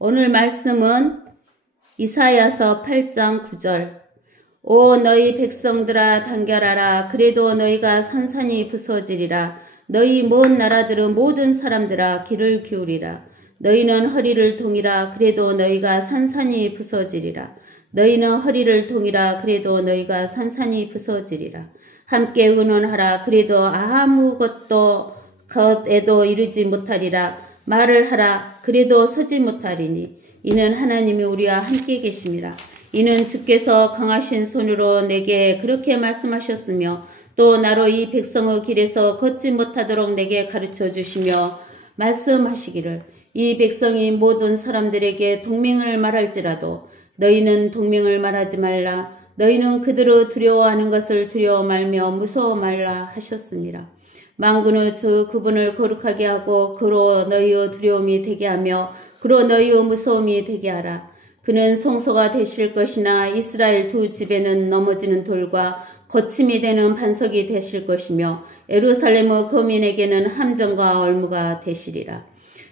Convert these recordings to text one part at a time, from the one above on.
오늘 말씀은 이사야서 8장 9절. 오 너희 백성들아 단결하라. 그래도 너희가 산산이 부서지리라. 너희 먼 나라들은 모든 사람들아 귀를 기울이라. 너희는 허리를 동이라. 그래도 너희가 산산이 부서지리라. 너희는 허리를 동이라. 그래도 너희가 산산이 부서지리라. 함께 의논하라. 그래도 아무것도 겉에도 이르지 못하리라. 말을 하라. 그래도 서지 못하리니 이는 하나님이 우리와 함께 계심이라. 이는 주께서 강하신 손으로 내게 그렇게 말씀하셨으며 또 나로 이 백성의 길에서 걷지 못하도록 내게 가르쳐 주시며 말씀하시기를 이 백성이 모든 사람들에게 동맹을 말할지라도 너희는 동맹을 말하지 말라. 너희는 그들의 두려워하는 것을 두려워 말며 무서워 말라 하셨습니다. 만군의 주 그분을 거룩하게 하고 그로 너희의 두려움이 되게 하며 그로 너희의 무서움이 되게 하라. 그는 성소가 되실 것이나 이스라엘 두 집에는 넘어지는 돌과 거침이 되는 반석이 되실 것이며 예루살렘의 거민에게는 함정과 얼무가 되시리라.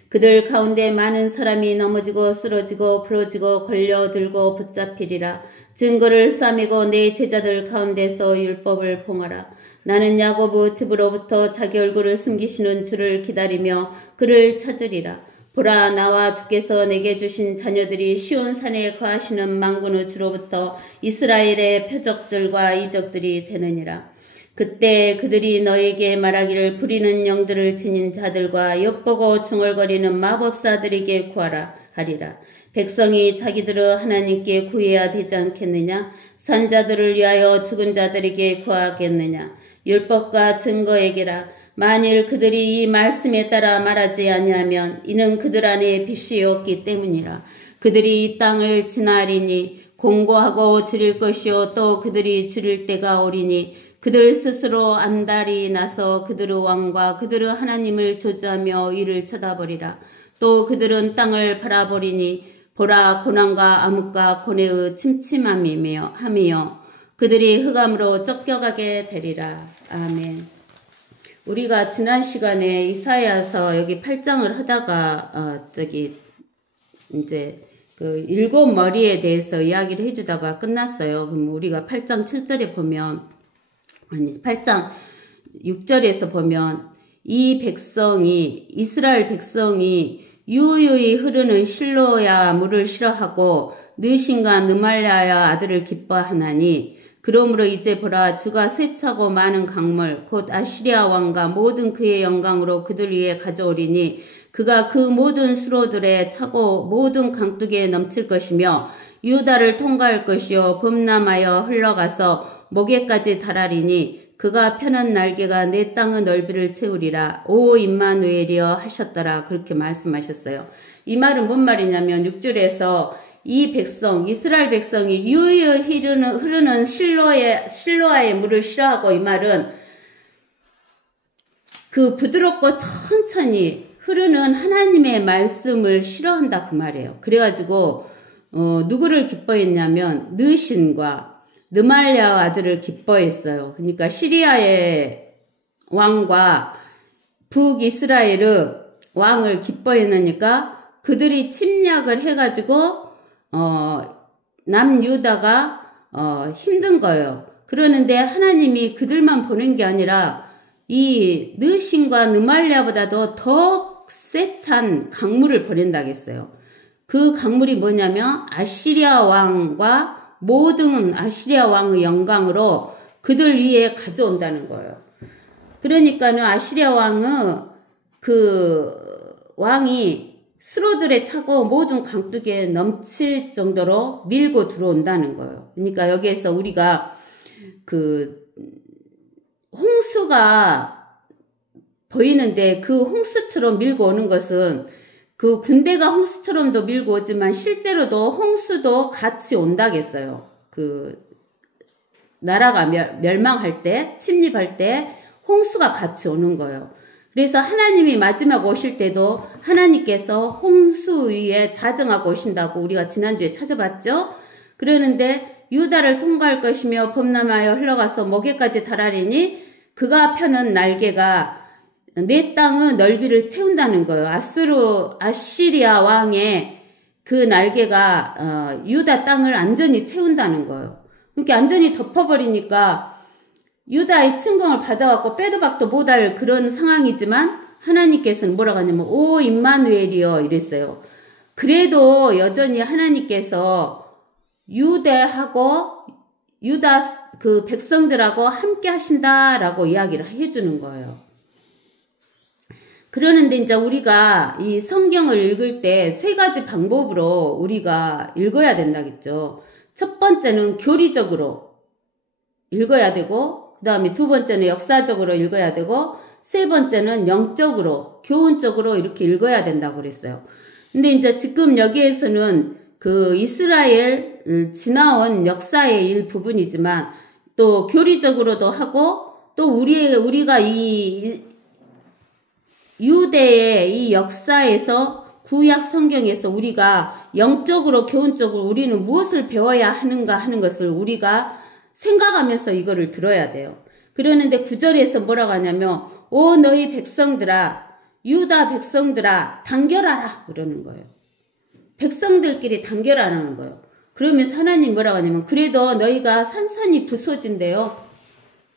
그들 가운데 많은 사람이 넘어지고 쓰러지고 부러지고 걸려들고 붙잡히리라. 증거를 싸매고 내 제자들 가운데서 율법을 봉하라. 나는 야고보 집으로부터 자기 얼굴을 숨기시는 주를 기다리며 그를 찾으리라. 보라 나와 주께서 내게 주신 자녀들이 시온산에 거하시는 만군의 주로부터 이스라엘의 표적들과 이적들이 되느니라. 그때 그들이 너에게 말하기를 부리는 영들을 지닌 자들과 엿보고 중얼거리는 마법사들에게 구하라 하리라. 백성이 자기들의 하나님께 구해야 되지 않겠느냐? 산자들을 위하여 죽은 자들에게 구하겠느냐? 율법과 증거에게라. 만일 그들이 이 말씀에 따라 말하지 아니하면 이는 그들 안에 빛이 없기 때문이라. 그들이 이 땅을 지나리니 공고하고 줄일 것이요 또 그들이 줄일 때가 오리니 그들 스스로 안달이 나서 그들의 왕과 그들의 하나님을 저주하며 이를 쳐다보리라. 또 그들은 땅을 바라보리니 보라 고난과 암흑과 고뇌의 침침함이며 그들이 흑암으로 쫓겨가게 되리라. 아멘. 우리가 지난 시간에 이사야서 여기 8장을 하다가 이제 그 일곱 머리에 대해서 이야기를 해주다가 끝났어요. 그럼 우리가 8장 7절에 보면 8장 6절에서 보면 이 백성이 이스라엘 백성이 유유히 흐르는 실로야 물을 싫어하고 느신과 느말라야 아들을 기뻐하나니 그러므로 이제 보라 주가 세차고 많은 강물 곧 아시리아 왕과 모든 그의 영광으로 그들 위에 가져오리니 그가 그 모든 수로들에 차고 모든 강둑에 넘칠 것이며 유다를 통과할 것이요 범람하여 흘러가서 목에까지 달하리니 그가 펴는 날개가 내 땅의 넓이를 채우리라. 오 임마누엘이여 하셨더라. 그렇게 말씀하셨어요. 이 말은 뭔 말이냐면 6절에서 이 백성, 이스라엘 백성이 유유히 흐르는 실로아의 물을 싫어하고 이 말은 그 부드럽고 천천히 흐르는 하나님의 말씀을 싫어한다 그 말이에요. 그래가지고 누구를 기뻐했냐면 느신과 느말랴 아들을 기뻐했어요. 그러니까 시리아의 왕과 북이스라엘의 왕을 기뻐했으니까 그들이 침략을 해가지고 남유다가 힘든 거예요. 그러는데 하나님이 그들만 보낸 게 아니라 이 느신과 느말랴보다도 더 세찬 강물을 보낸다겠어요. 그 강물이 뭐냐면 아시리아 왕과 모든 아시리아 왕의 영광으로 그들 위에 가져온다는 거예요. 그러니까는 아시리아 왕의 왕이 수로들에 차고 모든 강둑에 넘칠 정도로 밀고 들어온다는 거예요. 그러니까 여기에서 우리가 홍수가 보이는데 그 홍수처럼 밀고 오는 것은 그 군대가 홍수처럼도 밀고 오지만 실제로도 홍수도 같이 온다겠어요. 그 나라가 멸망할 때, 침입할 때 홍수가 같이 오는 거예요. 그래서 하나님이 마지막 오실 때도 하나님께서 홍수 위에 자정하고 오신다고 우리가 지난주에 찾아봤죠. 그러는데 유다를 통과할 것이며 범람하여 흘러가서 목에까지 달하리니 그가 펴는 날개가 내 땅의 넓이를 채운다는 거예요. 아시리아 왕의 그 날개가 유다 땅을 완전히 채운다는 거예요. 그러니까 완전히 덮어버리니까 유다의 침공을 받아갖고 빼도 박도 못할 그런 상황이지만 하나님께서는 뭐라고 하냐면 오 임마누엘이여 이랬어요. 그래도 여전히 하나님께서 유대하고 유다 그 백성들하고 함께 하신다라고 이야기를 해주는 거예요. 그러는데 이제 우리가 이 성경을 읽을 때 세 가지 방법으로 우리가 읽어야 된다겠죠. 첫 번째는 교리적으로 읽어야 되고, 그 다음에 두 번째는 역사적으로 읽어야 되고, 세 번째는 영적으로, 교훈적으로 이렇게 읽어야 된다고 그랬어요. 근데 이제 지금 여기에서는 그 이스라엘 지나온 역사의 일부분이지만 또 교리적으로도 하고 또 우리가 이 유대의 이 역사에서 구약 성경에서 우리가 영적으로 교훈적으로 우리는 무엇을 배워야 하는가 하는 것을 우리가 생각하면서 이거를 들어야 돼요. 그러는데 9절에서 뭐라고 하냐면 오 너희 백성들아 유다 백성들아 단결하라 그러는 거예요. 백성들끼리 단결하라는 거예요. 그러면서 하나님 뭐라고 하냐면 그래도 너희가 산산이 부서진대요.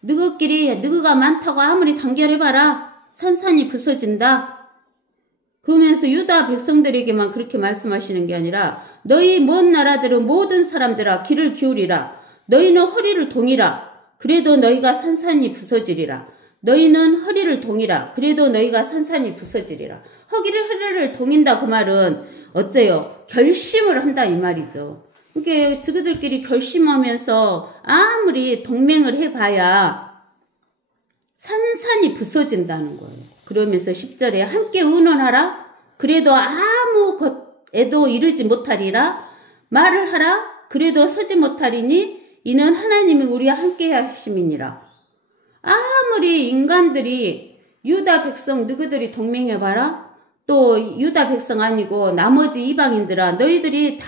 너희가 많다고 아무리 단결해봐라 산산이 부서진다. 그러면서 유다 백성들에게만 그렇게 말씀하시는 게 아니라 너희 먼 나라들은 모든 사람들아 귀를 기울이라. 너희는 허리를 동이라. 그래도 너희가 산산이 부서지리라. 너희는 허리를 동이라. 그래도 너희가 산산이 부서지리라. 허리를 동인다 그 말은 어째요? 결심을 한다 이 말이죠. 그러니까 저들끼리 결심하면서 아무리 동맹을 해봐야 산산이 부서진다는 거예요. 그러면서 10절에 함께 의논하라. 그래도 아무 것에도 이르지 못하리라. 말을 하라. 그래도 서지 못하리니 이는 하나님이 우리와 함께 하심이니라. 아무리 인간들이 유다 백성 너희들이 동맹해봐라. 또 유다 백성 아니고 나머지 이방인들아 너희들이 다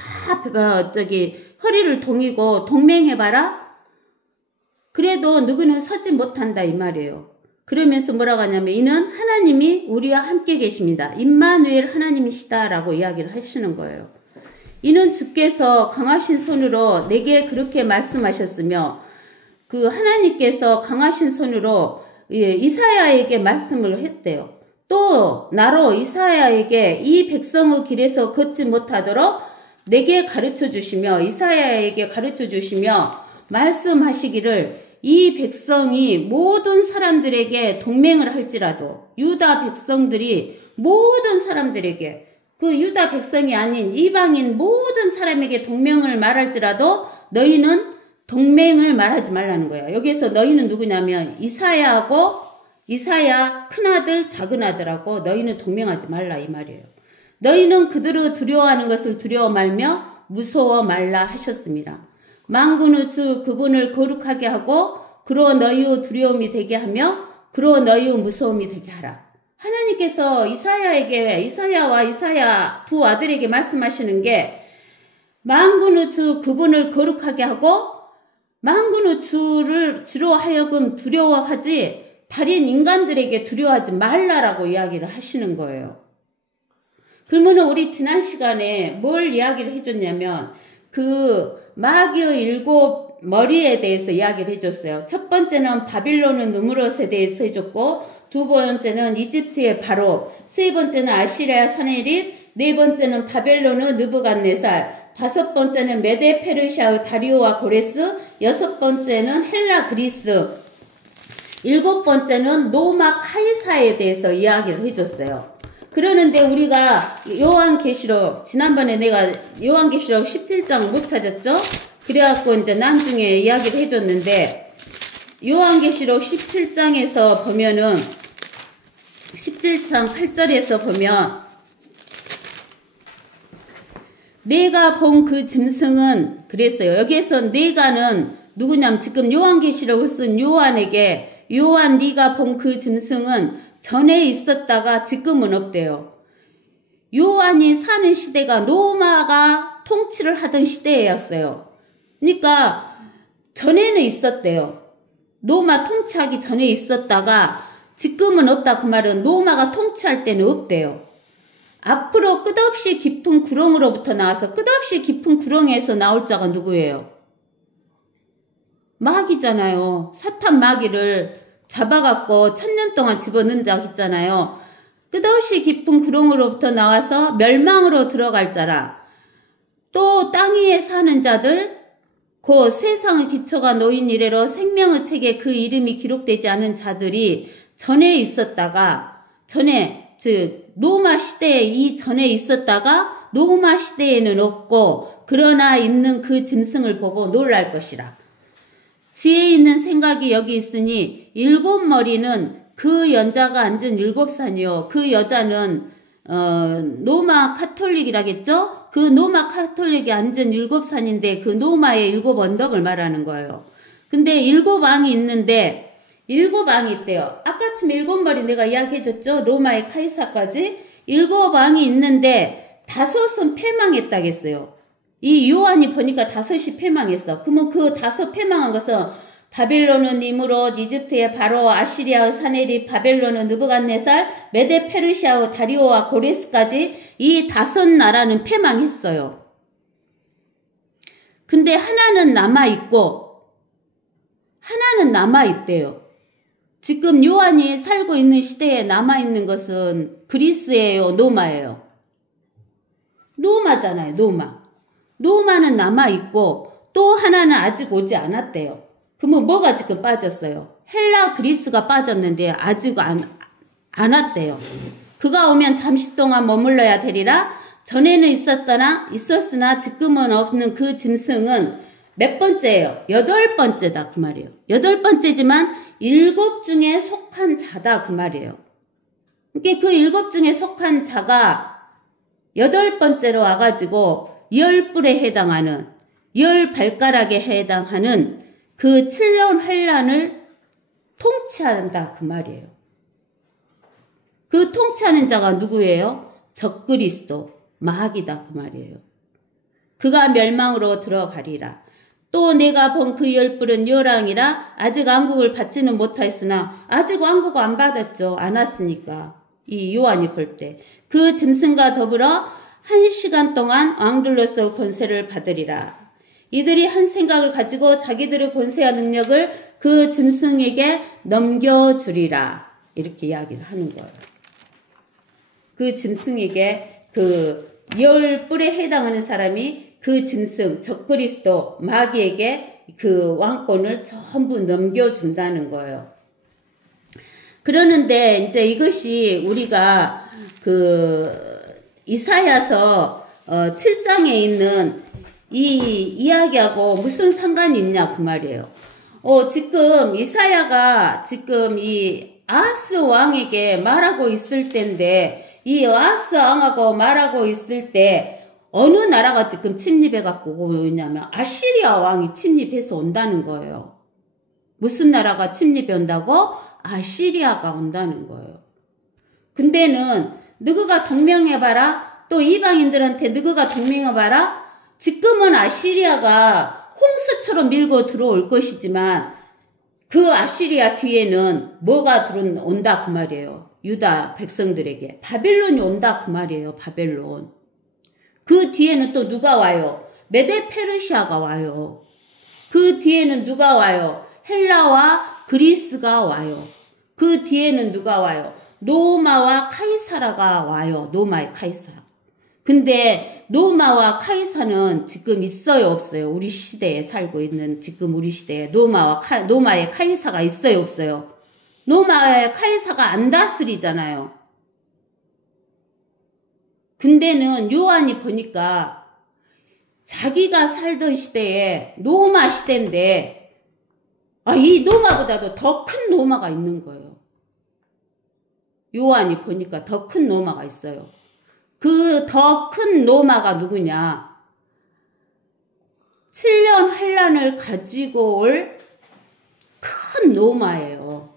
허리를 동이고 동맹해봐라. 그래도 누구는 서지 못한다 이 말이에요. 그러면서 뭐라고 하냐면 이는 하나님이 우리와 함께 계십니다. 임마누엘 하나님이시다라고 이야기를 하시는 거예요. 이는 주께서 강하신 손으로 내게 그렇게 말씀하셨으며 그 하나님께서 강하신 손으로 이사야에게 말씀을 했대요. 또 나로 이사야에게 이 백성의 길에서 걷지 못하도록 내게 가르쳐 주시며 이사야에게 가르쳐 주시며 말씀하시기를 이 백성이 모든 사람들에게 동맹을 할지라도 유다 백성들이 모든 사람들에게 그 유다 백성이 아닌 이방인 모든 사람에게 동맹을 말할지라도 너희는 동맹을 말하지 말라는 거예요. 여기서 너희는 누구냐면 이사야하고 이사야 큰아들 작은아들하고 너희는 동맹하지 말라 이 말이에요. 너희는 그들을 두려워하는 것을 두려워 말며 무서워 말라 하셨습니다. 만군의 주 그분을 거룩하게 하고 그로 너희의 두려움이 되게 하며 그로 너희의 무서움이 되게 하라. 하나님께서 이사야와 이사야 두 아들에게 말씀하시는 게 만군의 주 그분을 거룩하게 하고 만군의 주로 하여금 두려워하지 다른 인간들에게 두려워하지 말라라고 이야기를 하시는 거예요. 그러면 우리 지난 시간에 뭘 이야기를 해줬냐면 그 마귀의 7 머리에 대해서 이야기를 해줬어요. 첫 번째는 바빌론의 느므롯에 대해서 해줬고 두 번째는 이집트의 바로, 세 번째는 아시리아 사네립, 네 번째는 바벨론의 느부갓네살, 다섯 번째는 메데 페르시아의 다리오와 고레스, 여섯 번째는 헬라 그리스, 일곱 번째는 로마 카이사에 대해서 이야기를 해줬어요. 그러는데 우리가 요한계시록, 지난번에 내가 요한계시록 17장 못 찾았죠? 그래갖고 이제 나중에 이야기를 해줬는데, 요한계시록 17장에서 보면은, 17장 8절에서 보면, 내가 본 그 짐승은 그랬어요. 여기에서 내가는 누구냐면 지금 요한계시록을 쓴 요한에게 요한 네가 본 그 짐승은 전에 있었다가 지금은 없대요. 요한이 사는 시대가 로마가 통치를 하던 시대였어요. 그러니까 전에는 있었대요. 로마 통치하기 전에 있었다가 지금은 없다 그 말은 로마가 통치할 때는 없대요. 앞으로 끝없이 깊은 구렁으로부터 나와서 끝없이 깊은 구렁에서 나올 자가 누구예요? 마귀잖아요. 사탄 마귀를 잡아갖고 1000년 동안 집어넣은 자 있잖아요. 끝없이 깊은 구렁으로부터 나와서 멸망으로 들어갈 자라. 또 땅 위에 사는 자들, 그 세상의 기초가 놓인 이래로 생명의 책에 그 이름이 기록되지 않은 자들이 전에 있었다가, 즉 로마 시대에 이전에 있었다가 로마 시대에는 없고 그러나 있는 그 짐승을 보고 놀랄 것이라. 지혜 있는 생각이 여기 있으니 7머리는 그 연자가 앉은 7산이요. 그 여자는 로마 카톨릭이라겠죠? 그 로마 카톨릭이 앉은 7산인데 그 로마의 7언덕을 말하는 거예요. 근데 7왕이 있는데 7왕이 있대요. 아까쯤 7머리 내가 이야기해줬죠? 로마의 카이사까지 7왕이 있는데 5은 패망했다겠어요. 이 요한이 보니까 5이 패망했어. 그러면 그 5 패망한 것은 바벨론은 니므롯, 이집트의 바로, 아시리아의 사네립, 바벨론은 느부갓네살, 메데 페르시아의 다리오와 고레스까지 이 5 나라는 패망했어요. 근데 하나는 남아있고 하나는 남아있대요. 지금 요한이 살고 있는 시대에 남아있는 것은 그리스예요, 로마예요? 로마잖아요, 로마. 로마는 남아있고 또 하나는 아직 오지 않았대요. 그러면 뭐가 지금 빠졌어요? 헬라 그리스가 빠졌는데 아직 안 왔대요. 그가 오면 잠시 동안 머물러야 되리라. 전에는 있었으나 지금은 없는 그 짐승은 몇 번째예요? 8번째다 그 말이에요. 8번째지만 7 중에 속한 자다 그 말이에요. 그러니까 그 7 중에 속한 자가 8번째로 와가지고 10뿔에 해당하는 10발가락에 해당하는 그 7년 환란을 통치한다 그 말이에요. 그 통치하는 자가 누구예요? 적그리스도 마귀다 그 말이에요. 그가 멸망으로 들어가리라. 또 내가 본 그 10뿔은 요랑이라. 아직 왕국을 받지는 못하였으나 아직 왕국 안 받았죠. 안 왔으니까. 이 요한이 볼 때 그 짐승과 더불어 1시간 동안 왕들로서 권세를 받으리라. 이들이 한 생각을 가지고 자기들의 권세와 능력을 그 짐승에게 넘겨주리라. 이렇게 이야기를 하는 거예요. 그 짐승에게 그 10뿔에 해당하는 사람이 그 짐승, 적그리스도, 마귀에게 그 왕권을 전부 넘겨준다는 거예요. 그러는데 이제 이것이 우리가 그 이사야서 7장에 있는 이 이야기하고 무슨 상관이 있냐 그 말이에요. 지금 이사야가 지금 이 아하스 왕에게 말하고 있을 때인데 이 아하스 왕하고 말하고 있을 때 어느 나라가 지금 침입해 갖고 오냐면 아시리아 왕이 침입해서 온다는 거예요. 무슨 나라가 침입해 온다고? 아시리아가 온다는 거예요. 근데는 너희가 동명해봐라. 또 이방인들한테 너희가 동명해봐라. 지금은 아시리아가 홍수처럼 밀고 들어올 것이지만 그 아시리아 뒤에는 뭐가 온다 그 말이에요. 유다 백성들에게 바벨론이 온다 그 말이에요. 바벨론. 그 뒤에는 또 누가 와요? 메데 페르시아가 와요. 그 뒤에는 누가 와요? 헬라와 그리스가 와요. 그 뒤에는 누가 와요? 로마와 카이사라가 와요. 로마의 카이사. 근데 로마와 카이사는 지금 있어요, 없어요? 우리 시대에 살고 있는 지금 우리 시대에 로마의 카이사가 있어요, 없어요? 로마의 카이사가 안 다스리잖아요. 근데는 요한이 보니까 자기가 살던 시대에 로마 시대인데 이 로마보다도 더 큰 로마가 있는 거예요. 요한이 보니까 더 큰 로마가 있어요. 그 더 큰 로마가 누구냐? 7년 환란을 가지고 올 큰 로마예요.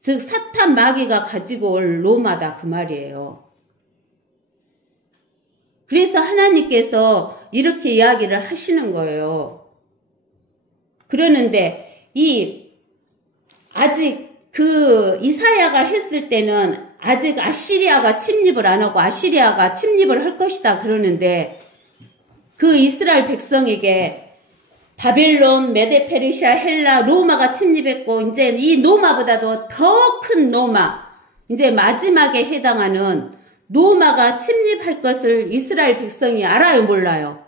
즉 사탄 마귀가 가지고 올 로마다 그 말이에요. 그래서 하나님께서 이렇게 이야기를 하시는 거예요. 그러는데 아직 그 이사야가 했을 때는 아직 아시리아가 침입을 안 하고 아시리아가 침입을 할 것이다 그러는데 그 이스라엘 백성에게 바벨론, 메데페르시아, 헬라, 로마가 침입했고 이제 이 로마보다도 더 큰 로마, 이제 마지막에 해당하는 로마가 침입할 것을 이스라엘 백성이 알아요, 몰라요?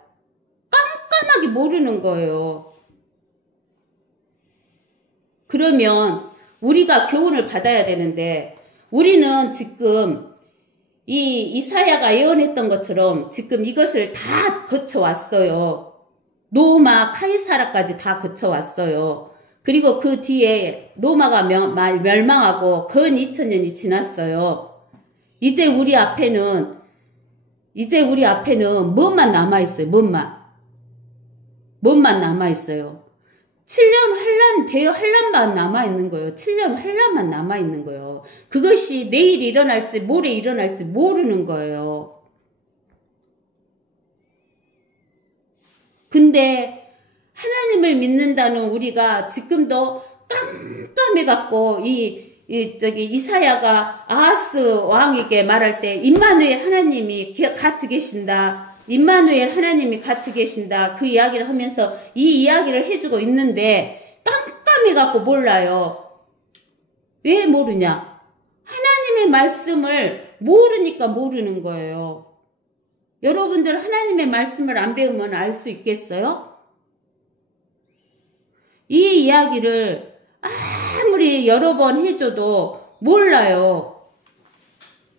깜깜하게 모르는 거예요. 그러면 우리가 교훈을 받아야 되는데 우리는 지금 이 이사야가 예언했던 것처럼 지금 이것을 다 거쳐왔어요. 로마, 카이사라까지 다 거쳐왔어요. 그리고 그 뒤에 로마가 멸망하고 근 2000년이 지났어요. 이제 우리 앞에는 뭐만 남아있어요. 뭐만 남아있어요. 7년 한란만 남아있는 거예요. 7년 한란만 남아있는 거예요. 그것이 내일 일어날지 모레 일어날지 모르는 거예요. 근데 하나님을 믿는다는 우리가 지금도 깜깜해갖고 이사야가 아하스 왕에게 말할 때 임마누엘 하나님이 같이 계신다. 임마누엘 하나님이 같이 계신다. 그 이야기를 하면서 이 이야기를 해주고 있는데 깜깜해갖고 몰라요. 왜 모르냐? 하나님의 말씀을 모르니까 모르는 거예요. 여러분들 하나님의 말씀을 안 배우면 알 수 있겠어요? 이 이야기를 아무리 여러 번 해줘도 몰라요.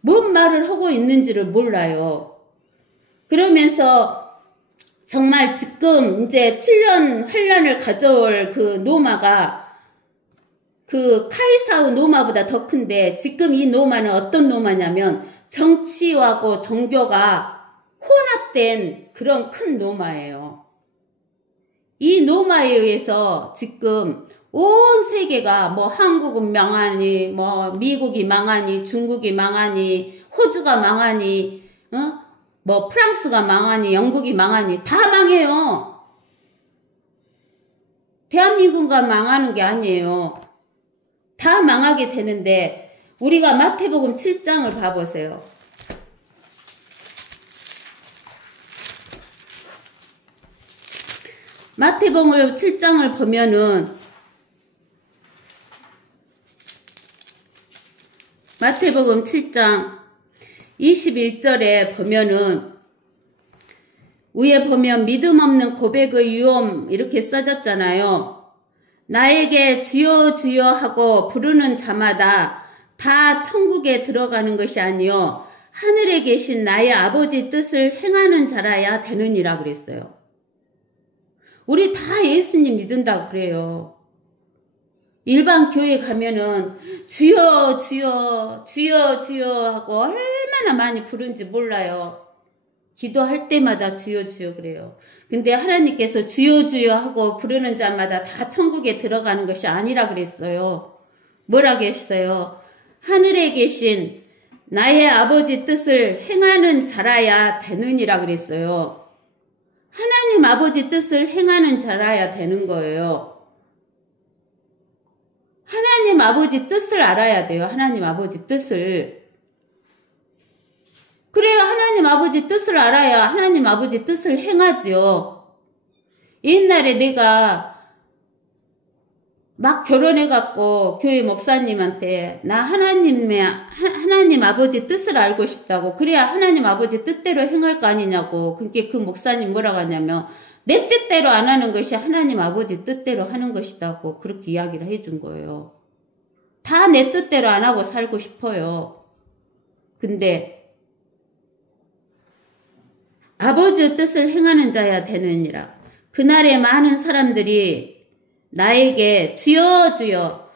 뭔 말을 하고 있는지를 몰라요. 그러면서 정말 지금 이제 7년 환란을 가져올 그 노마가 그 카이사우 노마보다 더 큰데 지금 이 노마는 어떤 노마냐면 정치하고 종교가 혼합된 그런 큰 노마예요. 이 노마에 의해서 지금 온 세계가 뭐 한국은 망하니 뭐 미국이 망하니 중국이 망하니 호주가 망하니 뭐 프랑스가 망하니 영국이 망하니 다 망해요. 대한민국만 망하는 게 아니에요. 다 망하게 되는데 우리가 마태복음 7장을 봐보세요. 마태복음 7장을 보면은 마태복음 7장 21절에 보면은 위에 보면 믿음 없는 고백의 위험 이렇게 써졌잖아요. 나에게 주여 주여 하고 부르는 자마다 다 천국에 들어가는 것이 아니요 하늘에 계신 나의 아버지 뜻을 행하는 자라야 되느니라 그랬어요. 우리 다 예수님 믿는다고 그래요. 일반 교회 가면은 주여 주여 주여 주여 하고 얼마나 많이 부른지 몰라요. 기도할 때마다 주여 주여 그래요. 근데 하나님께서 주여 주여 하고 부르는 자마다 다 천국에 들어가는 것이 아니라 그랬어요. 뭐라 그랬어요? 하늘에 계신 나의 아버지 뜻을 행하는 자라야 되느니라 그랬어요. 하나님 아버지 뜻을 행하는 자라야 되는 거예요. 하나님 아버지 뜻을 알아야 돼요. 하나님 아버지 뜻을. 그래야 하나님 아버지 뜻을 알아야 하나님 아버지 뜻을 행하지요. 옛날에 내가 막 결혼해갖고 교회 목사님한테 나 하나님 아버지 뜻을 알고 싶다고. 그래야 하나님 아버지 뜻대로 행할 거 아니냐고. 그게 그 목사님 뭐라고 하냐면 내 뜻대로 안 하는 것이 하나님 아버지 뜻대로 하는 것이다고 그렇게 이야기를 해준 거예요. 다 내 뜻대로 안 하고 살고 싶어요. 근데 아버지의 뜻을 행하는 자야 되느니라. 그날에 많은 사람들이 나에게 주여 주여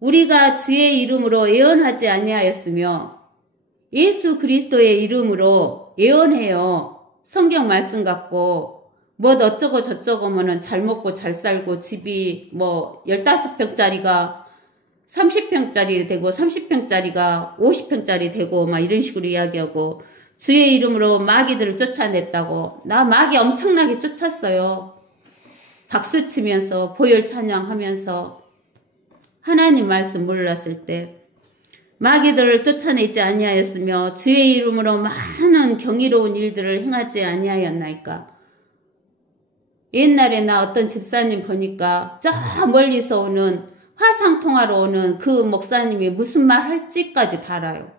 우리가 주의 이름으로 예언하지 아니하였으며 예수 그리스도의 이름으로 예언해요. 성경 말씀 갖고 뭐 어쩌고 저쩌고 하면은 잘 먹고 잘 살고 집이 뭐 15평짜리가 30평짜리 되고 30평짜리가 50평짜리 되고 막 이런 식으로 이야기하고 주의 이름으로 마귀들을 쫓아냈다고. 나 마귀 엄청나게 쫓았어요. 박수 치면서 보혈 찬양하면서 하나님 말씀 몰랐을 때. 마귀들을 쫓아내지 아니하였으며 주의 이름으로 많은 경이로운 일들을 행하지 아니하였나이까. 옛날에 나 어떤 집사님 보니까 저 멀리서 오는 화상통화로 오는 그 목사님이 무슨 말 할지까지 다 알아요.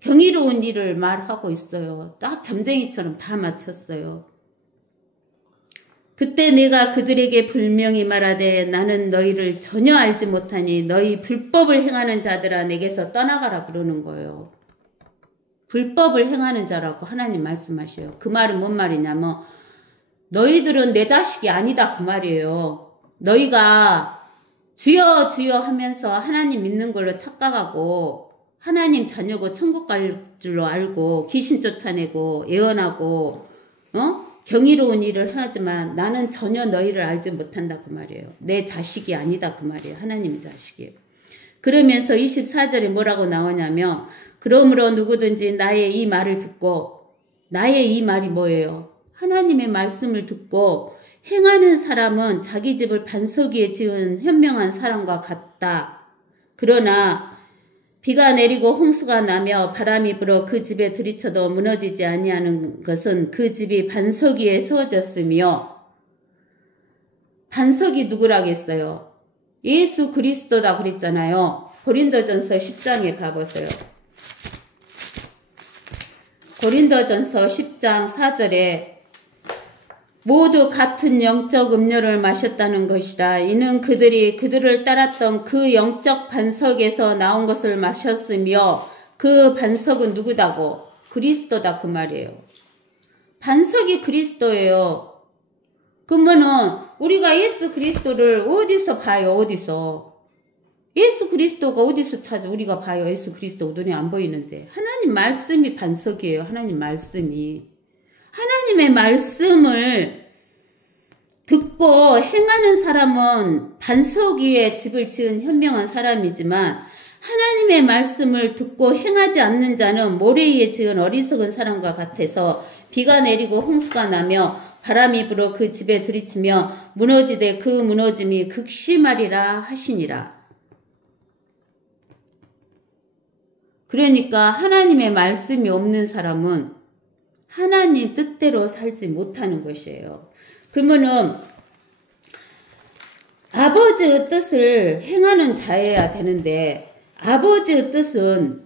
경이로운 일을 말하고 있어요. 딱 점쟁이처럼 다 맞췄어요. 그때 내가 그들에게 분명히 말하되 나는 너희를 전혀 알지 못하니 너희 불법을 행하는 자들아 내게서 떠나가라 그러는 거예요. 불법을 행하는 자라고 하나님 말씀하셔요. 그 말은 뭔 말이냐면 너희들은 내 자식이 아니다 그 말이에요. 너희가 주여 주여 하면서 하나님 믿는 걸로 착각하고 하나님 자녀고 천국 갈 줄로 알고 귀신 쫓아내고 예언하고 경이로운 일을 하지만 나는 전혀 너희를 알지 못한다 그 말이에요. 내 자식이 아니다 그 말이에요. 하나님의 자식이에요. 그러면서 24절에 뭐라고 나오냐면 그러므로 누구든지 나의 이 말을 듣고 나의 이 말이 뭐예요? 하나님의 말씀을 듣고 행하는 사람은 자기 집을 반석 위에 지은 현명한 사람과 같다. 그러나 비가 내리고 홍수가 나며 바람이 불어 그 집에 들이쳐도 무너지지 아니하는 것은 그 집이 반석 위에 세워졌으며 반석이 누구라겠어요? 예수 그리스도다 그랬잖아요. 고린도전서 10장에 봐보세요. 고린도전서 10장 4절에 모두 같은 영적 음료를 마셨다는 것이라. 이는 그들이 그들을 따랐던 그 영적 반석에서 나온 것을 마셨으며 그 반석은 누구다고? 그리스도다 그 말이에요. 반석이 그리스도예요. 그러면은 우리가 예수 그리스도를 어디서 봐요? 어디서? 예수 그리스도가 어디서 찾아? 우리가 봐요. 예수 그리스도 눈에 안 보이는데. 하나님 말씀이 반석이에요. 하나님 말씀이. 하나님의 말씀을 듣고 행하는 사람은 반석 위에 집을 지은 현명한 사람이지만 하나님의 말씀을 듣고 행하지 않는 자는 모래 위에 지은 어리석은 사람과 같아서 비가 내리고 홍수가 나며 바람이 불어 그 집에 들이치며 무너지되 그 무너짐이 극심하리라 하시니라. 그러니까 하나님의 말씀이 없는 사람은 하나님 뜻대로 살지 못하는 것이에요. 그러면은 아버지의 뜻을 행하는 자여야 되는데 아버지의 뜻은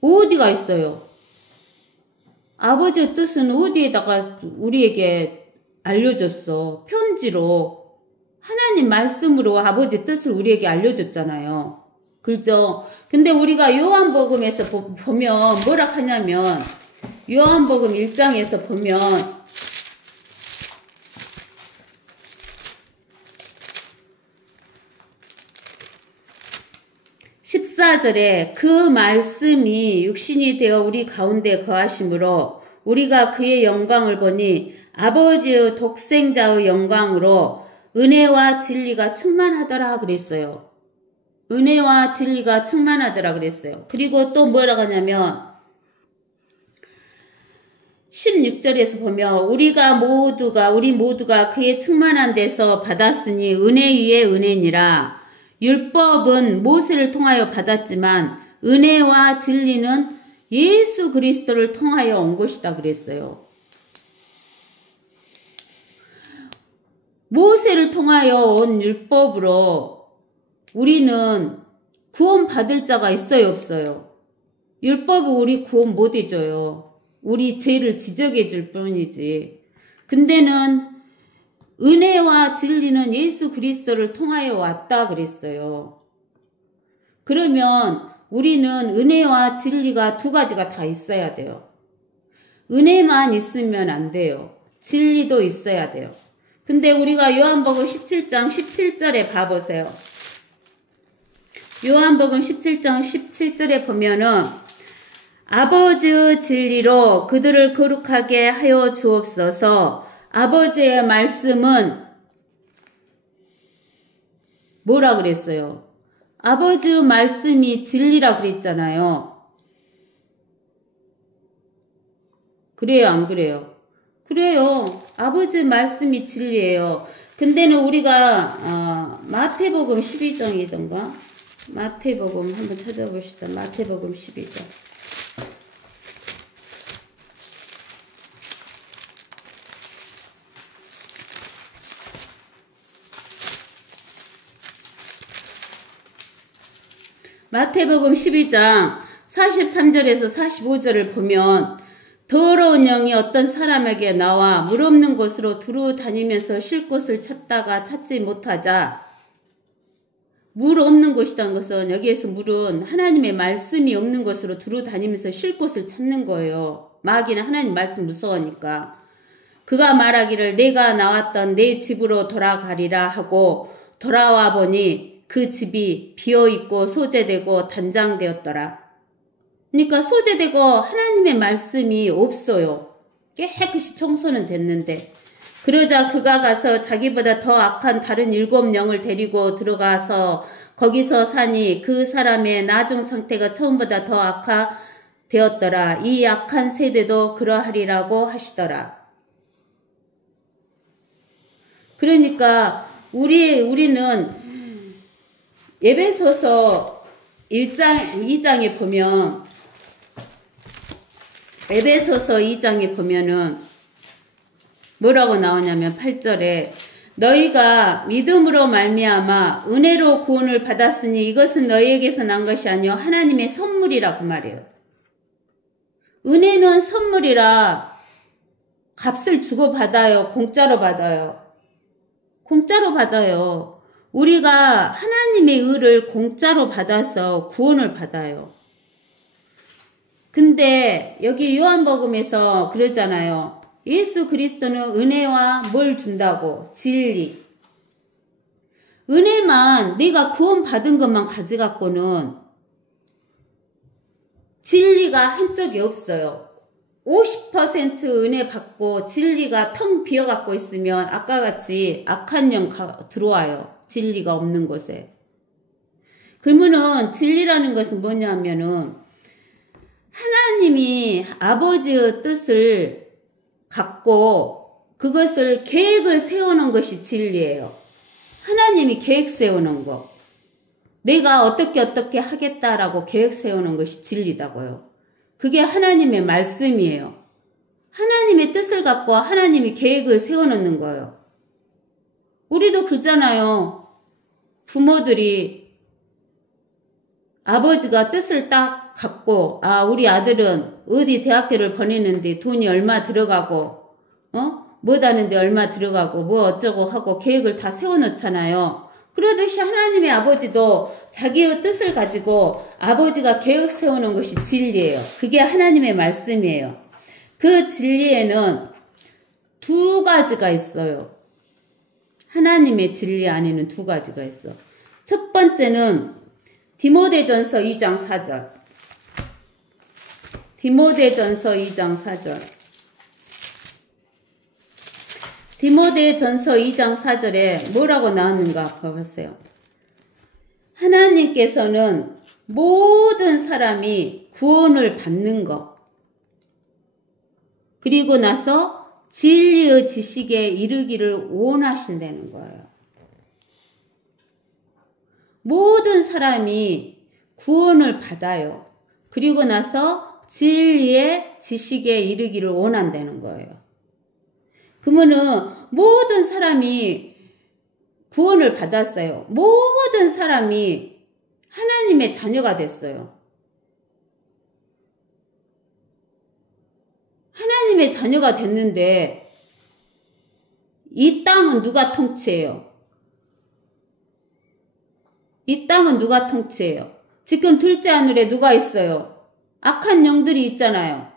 어디가 있어요? 아버지의 뜻은 어디에다가 우리에게 알려줬어? 편지로 하나님 말씀으로 아버지 뜻을 우리에게 알려줬잖아요. 그렇죠? 근데 우리가 요한복음에서 보면 뭐라 하냐면 요한복음 1장에서 보면 14절에 그 말씀이 육신이 되어 우리 가운데 거하심으로 우리가 그의 영광을 보니 아버지의 독생자의 영광으로 은혜와 진리가 충만하더라 그랬어요. 은혜와 진리가 충만하더라 그랬어요. 그리고 또 뭐라고 하냐면 16절에서 보면 우리 모두가 그의 충만한 데서 받았으니 은혜 위에 은혜니라. 율법은 모세를 통하여 받았지만 은혜와 진리는 예수 그리스도를 통하여 온 것이다 그랬어요. 모세를 통하여 온 율법으로 우리는 구원 받을 자가 있어요, 없어요? 율법은 우리 구원 못 해줘요. 우리 죄를 지적해 줄 뿐이지. 근데는 은혜와 진리는 예수 그리스도를 통하여 왔다 그랬어요. 그러면 우리는 은혜와 진리가 두 가지가 다 있어야 돼요. 은혜만 있으면 안 돼요. 진리도 있어야 돼요. 근데 우리가 요한복음 17장 17절에 봐보세요. 요한복음 17장 17절에 보면은 아버지의 진리로 그들을 거룩하게 하여 주옵소서. 아버지의 말씀은 뭐라 그랬어요? 아버지의 말씀이 진리라 그랬잖아요. 그래요, 안 그래요? 그래요. 아버지 말씀이 진리예요. 근데는 우리가 마태복음 12장이던가 마태복음 한번 찾아봅시다. 마태복음 12장. 마태복음 12장 43절에서 45절을 보면 더러운 영이 어떤 사람에게 나와 물 없는 곳으로 두루 다니면서 쉴 곳을 찾다가 찾지 못하자. 물 없는 곳이라는 것은 여기에서 물은 하나님의 말씀이 없는 곳으로 두루 다니면서 쉴 곳을 찾는 거예요. 마귀는 하나님 말씀 무서우니까. 그가 말하기를 내가 나왔던 내 집으로 돌아가리라 하고 돌아와 보니 그 집이 비어있고 소재되고 단장되었더라. 그러니까 소재되고 하나님의 말씀이 없어요. 깨끗이 청소는 됐는데. 그러자 그가 가서 자기보다 더 악한 다른 7영을 데리고 들어가서 거기서 사니 그 사람의 나중 상태가 처음보다 더 악화되었더라. 이 악한 세대도 그러하리라고 하시더라. 그러니까 우리는 에베소서 2장에 보면 에베소서 2장에 보면은 뭐라고 나오냐면 8절에 너희가 믿음으로 말미암아 은혜로 구원을 받았으니 이것은 너희에게서 난 것이 아니요 하나님의 선물이라고 말해요. 은혜는 선물이라 값을 주고 받아요. 공짜로 받아요. 공짜로 받아요. 우리가 하나님의 의를 공짜로 받아서 구원을 받아요. 근데 여기 요한복음에서 그러잖아요. 예수 그리스도는 은혜와 뭘 준다고? 진리. 은혜만 내가 구원 받은 것만 가져갖고는 진리가 한쪽이 없어요. 50% 은혜 받고 진리가 텅 비어갖고 있으면 아까 같이 악한 영 들어와요. 진리가 없는 곳에. 그러면은 진리라는 것은 뭐냐면은 하나님이 아버지의 뜻을 갖고 그것을 계획을 세우는 것이 진리예요. 하나님이 계획 세우는 거. 내가 어떻게 하겠다라고 계획 세우는 것이 진리다고요. 그게 하나님의 말씀이에요. 하나님의 뜻을 갖고 하나님이 계획을 세워놓는 거예요. 우리도 그러잖아요. 부모들이 아버지가 뜻을 딱 갖고 우리 아들은 어디 대학교를 보내는데 돈이 얼마 들어가고 뭐 하는데 얼마 들어가고 뭐 어쩌고 하고 계획을 다 세워놓잖아요. 그러듯이 하나님의 아버지도 자기의 뜻을 가지고 아버지가 계획 세우는 것이 진리예요. 그게 하나님의 말씀이에요. 그 진리에는 두 가지가 있어요. 하나님의 진리 안에는 두 가지가 있어. 첫 번째는 디모데전서 2장 4절. 디모데전서 2장 4절. 디모데전서 2장 4절에 뭐라고 나왔는가 봐보세요. 하나님께서는 모든 사람이 구원을 받는 것, 그리고 나서 진리의 지식에 이르기를 원하신다는 거예요. 모든 사람이 구원을 받아요. 그리고 나서 진리의 지식에 이르기를 원한다는 거예요. 그러면은 모든 사람이 구원을 받았어요. 모든 사람이 하나님의 자녀가 됐어요. 하나님의 자녀가 됐는데 이 땅은 누가 통치해요? 이 땅은 누가 통치해요? 지금 둘째 하늘에 누가 있어요? 악한 영들이 있잖아요.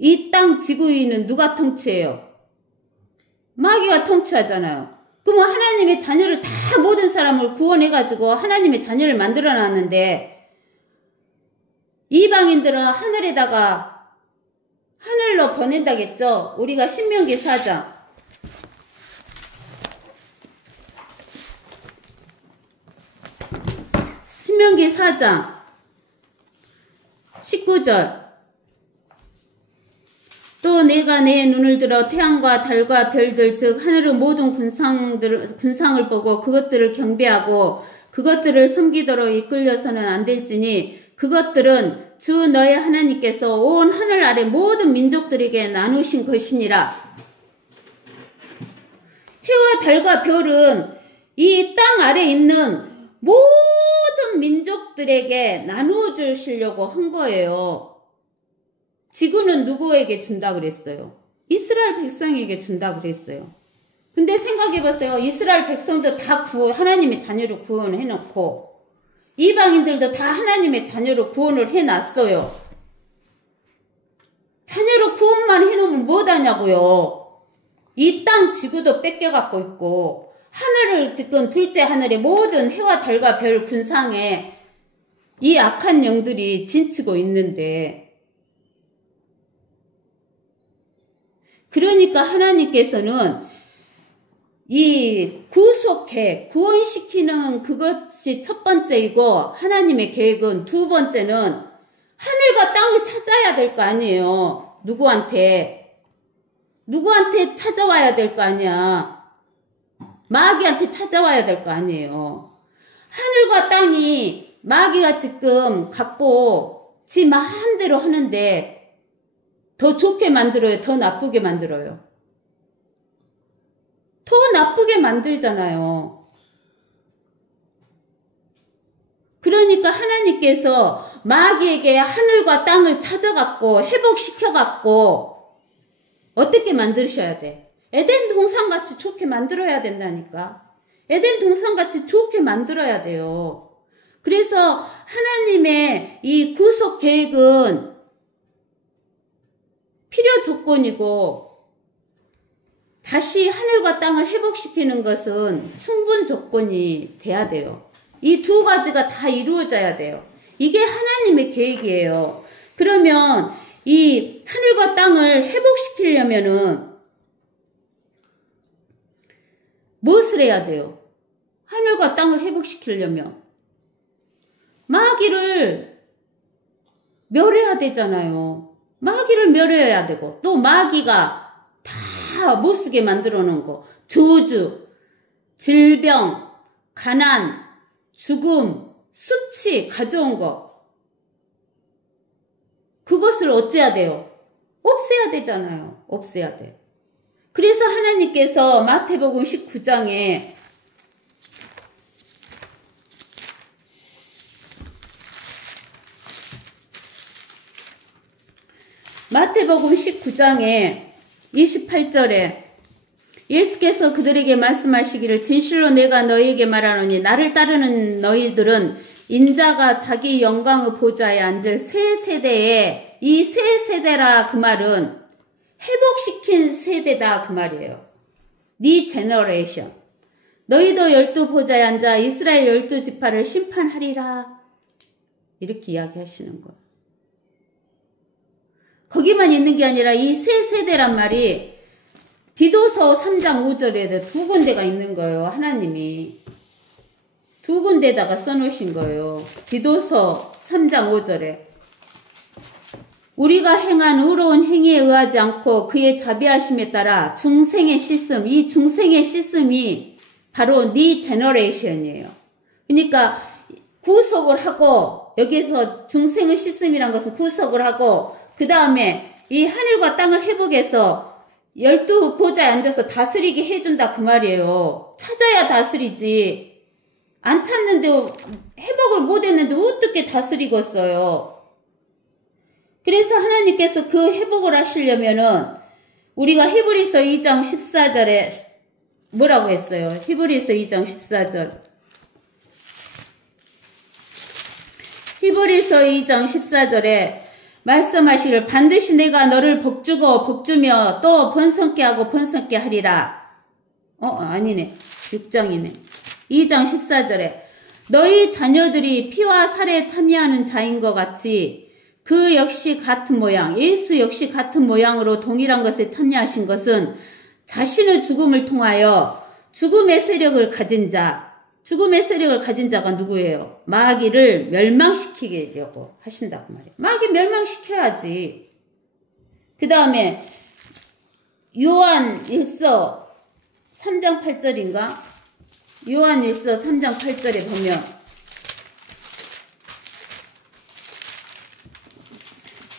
이 땅 지구 위는 누가 통치해요? 마귀가 통치하잖아요. 그러면 하나님의 자녀를 다 모든 사람을 구원해가지고 하나님의 자녀를 만들어놨는데 이방인들은 하늘로 보낸다겠죠? 우리가 신명기 4장. 신명기 4장 19절. 또 내가 내 눈을 들어 태양과 달과 별들 즉 하늘의 모든 군상을 보고 그것들을 경배하고 그것들을 섬기도록 이끌려서는 안 될지니 그것들은 주 너의 하나님께서 온 하늘 아래 모든 민족들에게 나누신 것이니라. 해와 달과 별은 이 땅 아래 있는 모든 민족들에게 나누어 주시려고 한 거예요. 지구는 누구에게 준다 그랬어요? 이스라엘 백성에게 준다 그랬어요. 근데 생각해보세요. 이스라엘 백성도 다 하나님의 자녀로 구원을 해놓고 이방인들도 다 하나님의 자녀로 구원을 해놨어요. 자녀로 구원만 해놓으면 뭐하냐고요. 이 땅 지구도 뺏겨갖고 있고 하늘을 지금 둘째 하늘의 모든 해와 달과 별 군상에 이 악한 영들이 진치고 있는데 그러니까 하나님께서는 이 구속해 구원시키는 그것이 첫 번째이고 하나님의 계획은 두 번째는 하늘과 땅을 찾아야 될 거 아니에요. 누구한테 찾아와야 될 거 아니야. 마귀한테 찾아와야 될 거 아니에요. 하늘과 땅이 마귀가 지금 갖고 지 마음대로 하는데 더 좋게 만들어요? 더 나쁘게 만들어요? 더 나쁘게 만들잖아요. 그러니까 하나님께서 마귀에게 하늘과 땅을 찾아갖고 회복시켜갖고 어떻게 만드셔야 돼? 에덴 동산같이 좋게 만들어야 된다니까. 에덴 동산같이 좋게 만들어야 돼요. 그래서 하나님의 이 구속 계획은 필요 조건이고 다시 하늘과 땅을 회복시키는 것은 충분 조건이 돼야 돼요. 이 두 가지가 다 이루어져야 돼요. 이게 하나님의 계획이에요. 그러면 이 하늘과 땅을 회복시키려면은 무엇을 해야 돼요? 하늘과 땅을 회복시키려면 마귀를 멸해야 되잖아요. 마귀를 멸해야 되고 또 마귀가 다 못쓰게 만들어 놓은 거 저주, 질병, 가난, 죽음, 수치 가져온 거 그것을 어째야 돼요? 없애야 되잖아요. 없애야 돼. 그래서 하나님께서 마태복음 19장에 마태복음 19장에 28절에 예수께서 그들에게 말씀하시기를 진실로 내가 너희에게 말하노니 나를 따르는 너희들은 인자가 자기 영광의 보좌에 앉을 새 세대에 이 새 세대라 그 말은 회복시킨 세대다 그 말이에요. 네 제너레이션. 너희도 12 보좌에 앉아 이스라엘 12지파를 심판하리라. 이렇게 이야기하시는 거예요. 거기만 있는 게 아니라 이 새 세대란 말이 디도서 3장 5절에도 두 군데가 있는 거예요. 하나님이 두 군데다가 써놓으신 거예요. 디도서 3장 5절에 우리가 행한 의로운 행위에 의하지 않고 그의 자비하심에 따라 중생의 시스템, 이 중생의 시스템이 바로 네 제너레이션이에요. 그러니까 구속을 하고 여기서 중생의 시스템이란 것은 구속을 하고 그 다음에 이 하늘과 땅을 회복해서 12 보좌에 앉아서 다스리게 해준다 그 말이에요. 찾아야 다스리지. 안 찾는데 회복을 못했는데 어떻게 다스리겠어요. 그래서 하나님께서 그 회복을 하시려면은 우리가 히브리서 2장 14절에 뭐라고 했어요? 히브리서 2장 14절. 히브리서 2장 14절에 말씀하시기를 반드시 내가 너를 복주고 복주며 또 번성케 하고 번성케 하리라. 아니네. 6장이네. 2장 14절에 너희 자녀들이 피와 살에 참여하는 자인 것 같이 그 역시 같은 모양, 예수 역시 같은 모양으로 동일한 것에 참여하신 것은 자신의 죽음을 통하여 죽음의 세력을 가진 자, 죽음의 세력을 가진 자가 누구예요? 마귀를 멸망시키려고 하신다고 말이에요. 마귀 멸망시켜야지. 그 다음에 요한일서 3장 8절인가? 요한일서 3장 8절에 보면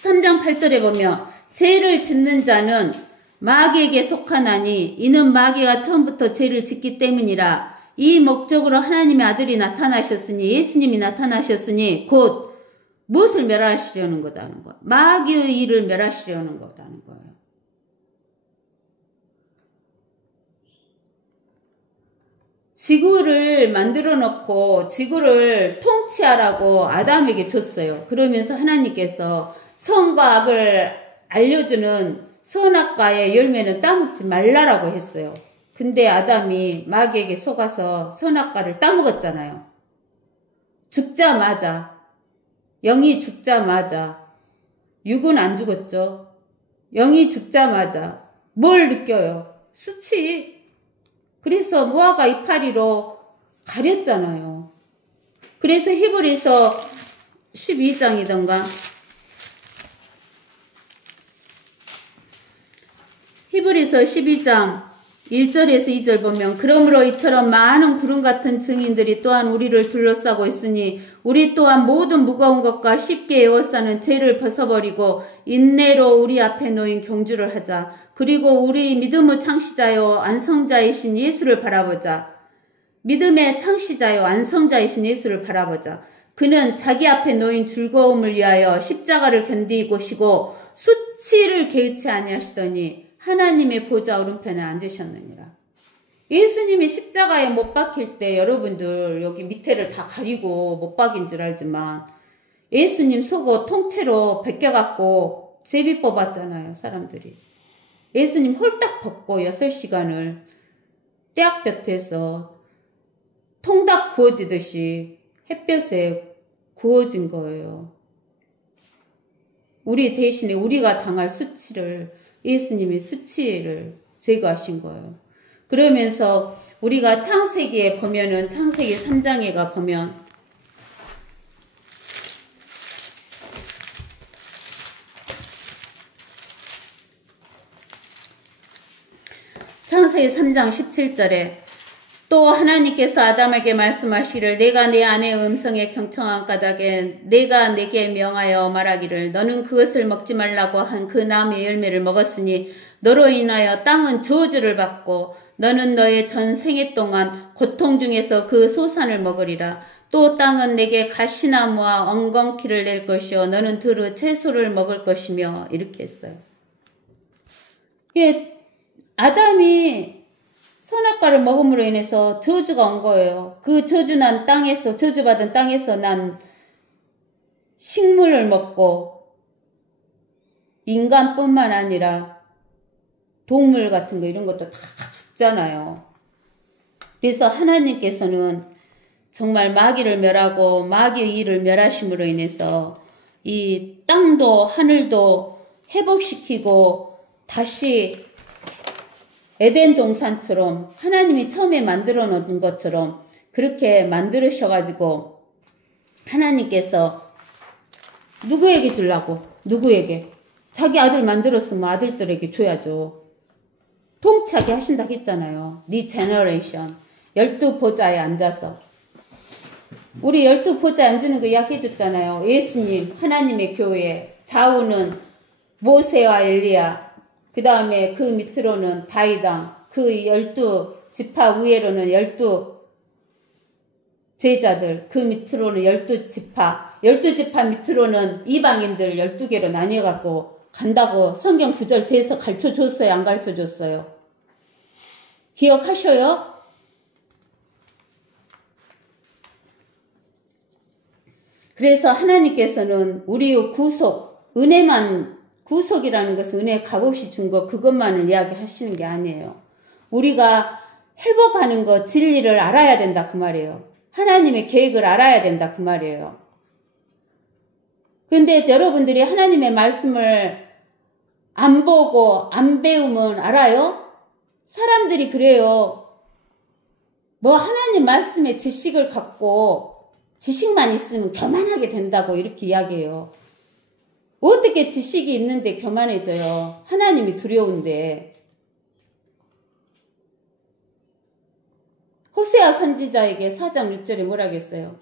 3장 8절에 보면 죄를 짓는 자는 마귀에게 속하나니 이는 마귀가 처음부터 죄를 짓기 때문이라. 이 목적으로 하나님의 아들이 나타나셨으니 예수님이 나타나셨으니 곧 무엇을 멸하시려는 거다는 거야. 마귀의 일을 멸하시려는 거다는 거예요. 지구를 만들어 놓고 지구를 통치하라고 아담에게 줬어요. 그러면서 하나님께서 선과 악을 알려주는 선악과의 열매는 따먹지 말라라고 했어요. 근데 아담이 마귀에게 속아서 선악과를 따먹었잖아요. 죽자마자, 영이 죽자마자, 육은 안 죽었죠. 영이 죽자마자 뭘 느껴요? 수치. 그래서 무화과 이파리로 가렸잖아요. 그래서 히브리서 12장이던가 히브리서 12장 1절에서 2절 보면 그러므로 이처럼 많은 구름 같은 증인들이 또한 우리를 둘러싸고 있으니 우리 또한 모든 무거운 것과 쉽게 에워싸는 죄를 벗어버리고 인내로 우리 앞에 놓인 경주를 하자. 그리고 우리 믿음의 창시자요 안성자이신 예수를 바라보자. 믿음의 창시자요 안성자이신 예수를 바라보자. 그는 자기 앞에 놓인 즐거움을 위하여 십자가를 견디고시고 수치를 개의치 아니하시더니 하나님의 보좌 오른편에 앉으셨느니라. 예수님이 십자가에 못 박힐 때 여러분들 여기 밑에를 다 가리고 못 박인 줄 알지만 예수님 속옷 통째로 벗겨갖고 제비 뽑았잖아요. 사람들이. 예수님 홀딱 벗고 6시간을 떼약볕에서 통닭 구워지듯이 햇볕에 구워진 거예요. 우리 대신에 우리가 당할 수치를 예수님이 수치를 제거하신 거예요. 그러면서 우리가 창세기에 보면은 창세기 3장에 가 보면 창세기 3장 17절에 또 하나님께서 아담에게 말씀하시기를 내가 내 아내의 음성에 경청한 까닭에 내가 내게 명하여 말하기를 너는 그것을 먹지 말라고 한 그 나무의 열매를 먹었으니 너로 인하여 땅은 저주를 받고 너는 너의 전 생애 동안 고통 중에서 그 소산을 먹으리라. 또 땅은 내게 가시나무와 엉겅퀴를 낼 것이요 너는 들의 채소를 먹을 것이며 이렇게 했어요. 예, 아담이 선악과를 먹음으로 인해서 저주가 온 거예요. 그 저주난 땅에서, 저주받은 땅에서 난 식물을 먹고 인간뿐만 아니라 동물 같은 거 이런 것도 다 죽잖아요. 그래서 하나님께서는 정말 마귀를 멸하고 마귀의 일을 멸하심으로 인해서 이 땅도 하늘도 회복시키고 다시 에덴 동산처럼 하나님이 처음에 만들어 놓은 것처럼 그렇게 만들으셔가지고 하나님께서 누구에게 주려고? 누구에게? 자기 아들 만들었으면 아들들에게 줘야죠. 통치하게 하신다고 했잖아요. 네 제너레이션 12보좌에 앉아서 우리 12보좌에 앉는 거 이야기해 줬잖아요. 예수님 하나님의 교회 좌우는 모세와 엘리야 그 다음에 그 밑으로는 다윗왕, 그 12지파 위에로는 12제자들, 그 밑으로는 12지파, 12지파 밑으로는 이방인들 12개로 나뉘어갖고 간다고 성경 구절 대해서 가르쳐줬어요? 안 가르쳐줬어요? 기억하셔요? 그래서 하나님께서는 우리의 구속, 은혜만 구속이라는 것은 은혜의 값없이 준 거 그것만을 이야기하시는 게 아니에요. 우리가 회복하는 거 진리를 알아야 된다 그 말이에요. 하나님의 계획을 알아야 된다 그 말이에요. 근데 여러분들이 하나님의 말씀을 안 보고 안 배우면 알아요? 사람들이 그래요. 뭐 하나님 말씀의 지식을 갖고 지식만 있으면 교만하게 된다고 이렇게 이야기해요. 어떻게 지식이 있는데 교만해져요? 하나님이 두려운데. 호세아 선지자에게 4장 6절에 뭐라겠어요?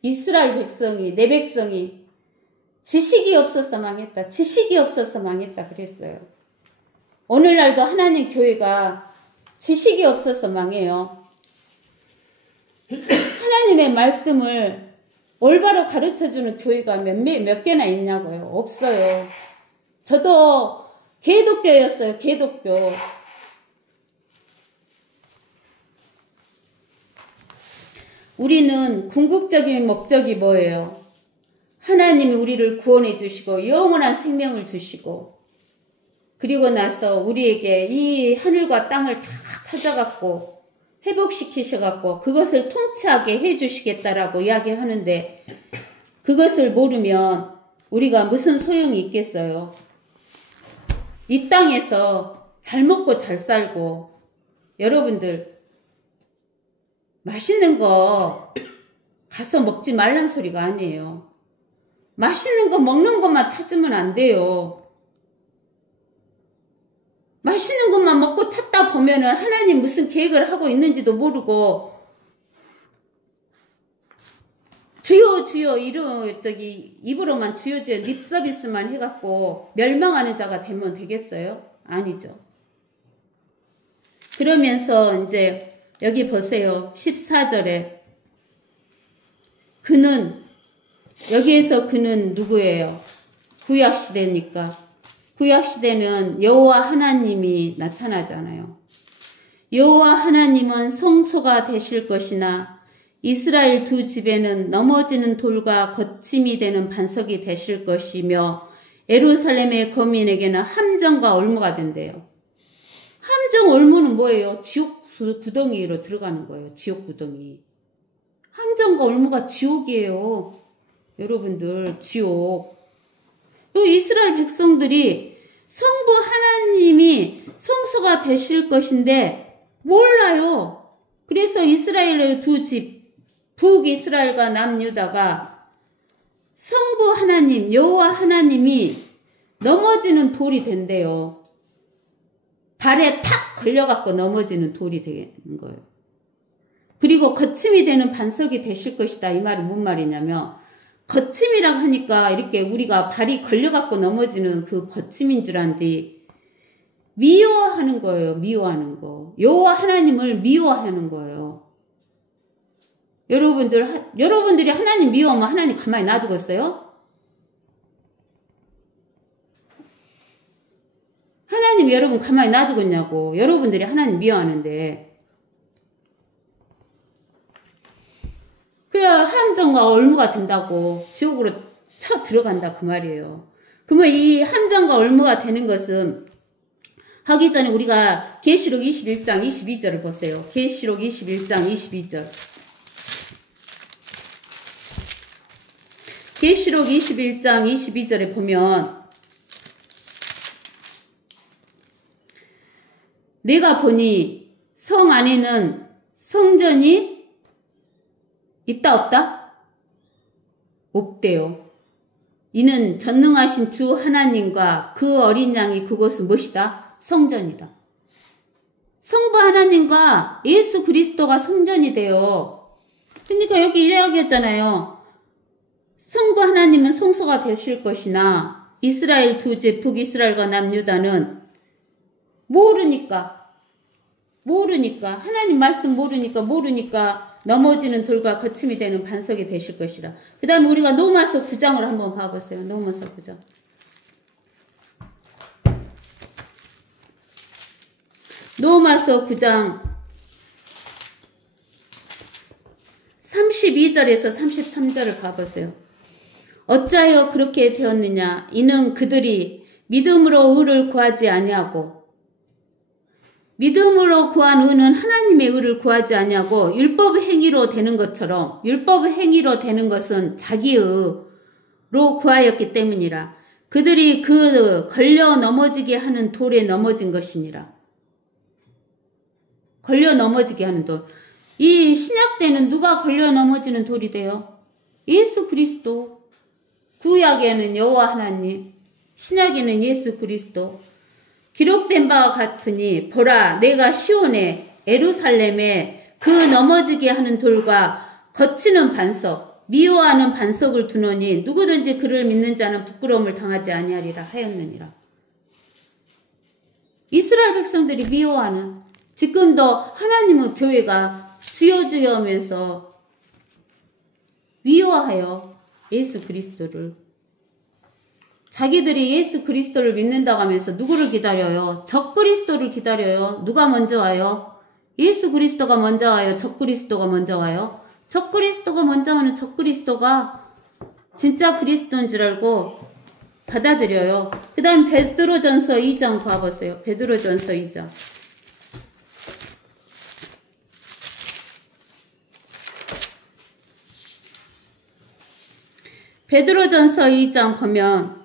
이스라엘 백성이, 내 백성이 지식이 없어서 망했다. 지식이 없어서 망했다 그랬어요. 오늘날도 하나님 교회가 지식이 없어서 망해요. 하나님의 말씀을 올바로 가르쳐주는 교회가 몇 개나 있냐고요? 없어요. 저도 개독교였어요. 개독교. 우리는 궁극적인 목적이 뭐예요? 하나님이 우리를 구원해 주시고 영원한 생명을 주시고 그리고 나서 우리에게 이 하늘과 땅을 다 찾아갖고 회복시키셔갖고 그것을 통치하게 해주시겠다라고 이야기하는데 그것을 모르면 우리가 무슨 소용이 있겠어요? 이 땅에서 잘 먹고 잘 살고 여러분들 맛있는 거 가서 먹지 말란 소리가 아니에요. 맛있는 거 먹는 것만 찾으면 안 돼요. 맛있는 것만 먹고 찾다 보면은 하나님 무슨 계획을 하고 있는지도 모르고 주여 주여 입으로만 주여 주여 립 서비스만 해갖고 멸망하는 자가 되면 되겠어요? 아니죠. 그러면서 이제 여기 보세요. 14절에 그는 여기에서 그는 누구예요? 구약시대니까. 구약시대는 여호와 하나님이 나타나잖아요. 여호와 하나님은 성소가 되실 것이나 이스라엘 두 집에는 넘어지는 돌과 거침이 되는 반석이 되실 것이며 예루살렘의 거민에게는 함정과 올무가 된대요. 함정 올무는 뭐예요? 지옥 구덩이로 들어가는 거예요. 지옥 구덩이. 함정과 올무가 지옥이에요. 여러분들 지옥. 이스라엘 백성들이 성부 하나님이 성소가 되실 것인데 몰라요. 그래서 이스라엘의 두 집, 북이스라엘과 남유다가 성부 하나님, 여호와 하나님이 넘어지는 돌이 된대요. 발에 탁 걸려갖고 넘어지는 돌이 되는 거예요. 그리고 거침이 되는 반석이 되실 것이다. 이 말은 뭔 말이냐면 거침이라고 하니까 이렇게 우리가 발이 걸려갖고 넘어지는 그 거침인 줄 아는데 미워하는 거예요. 미워하는 거. 여호와 하나님을 미워하는 거예요. 여러분들이 하나님 미워하면 하나님 가만히 놔두겠어요? 하나님 여러분 가만히 놔두겠냐고. 여러분들이 하나님 미워하는데. 그래야 함정과 올무가 된다고 지옥으로 쳐 들어간다 그 말이에요. 그러면 이 함정과 올무가 되는 것은 하기 전에 우리가 계시록 21장 22절을 보세요. 계시록 21장 22절. 계시록 21장 22절에 보면 내가 보니 성 안에는 성전이 있다 없다? 없대요. 이는 전능하신 주 하나님과 그 어린 양이 그곳은 무엇이다? 성전이다. 성부 하나님과 예수 그리스도가 성전이 돼요. 그러니까 여기 이야기했잖아요. 성부 하나님은 성소가 되실 것이나 이스라엘 두 집 북이스라엘과 남유다는 모르니까 하나님 말씀 모르니까 넘어지는 돌과 거침이 되는 반석이 되실 것이라. 그 다음에 우리가 로마서 9장을 한번 봐보세요. 로마서 9장. 로마서 9장 32절에서 33절을 봐보세요. 어찌하여 그렇게 되었느냐? 이는 그들이 믿음으로 의를 구하지 아니하고 믿음으로 구한 의는 하나님의 의를 구하지 아니하고 율법 행위로 되는 것처럼 율법 행위로 되는 것은 자기 의로 구하였기 때문이라. 그들이 그 걸려 넘어지게 하는 돌에 넘어진 것이니라. 걸려 넘어지게 하는 돌. 이 신약 때는 누가 걸려 넘어지는 돌이 돼요? 예수 그리스도. 구약에는 여호와 하나님, 신약에는 예수 그리스도. 기록된 바와 같으니 보라 내가 시온에 예루살렘에 그 넘어지게 하는 돌과 거치는 반석 미워하는 반석을 두노니 누구든지 그를 믿는 자는 부끄러움을 당하지 아니하리라 하였느니라. 이스라엘 백성들이 미워하는, 지금도 하나님의 교회가 주여 주여 하면서 미워하여 예수 그리스도를, 자기들이 예수 그리스도를 믿는다고 하면서 누구를 기다려요? 적 그리스도를 기다려요. 누가 먼저 와요? 예수 그리스도가 먼저 와요? 적 그리스도가 먼저 와요? 적 그리스도가 먼저 와는 적 그리스도가 진짜 그리스도인 줄 알고 받아들여요. 그 다음 베드로전서 2장 봐보세요. 베드로전서 2장. 베드로전서 2장 보면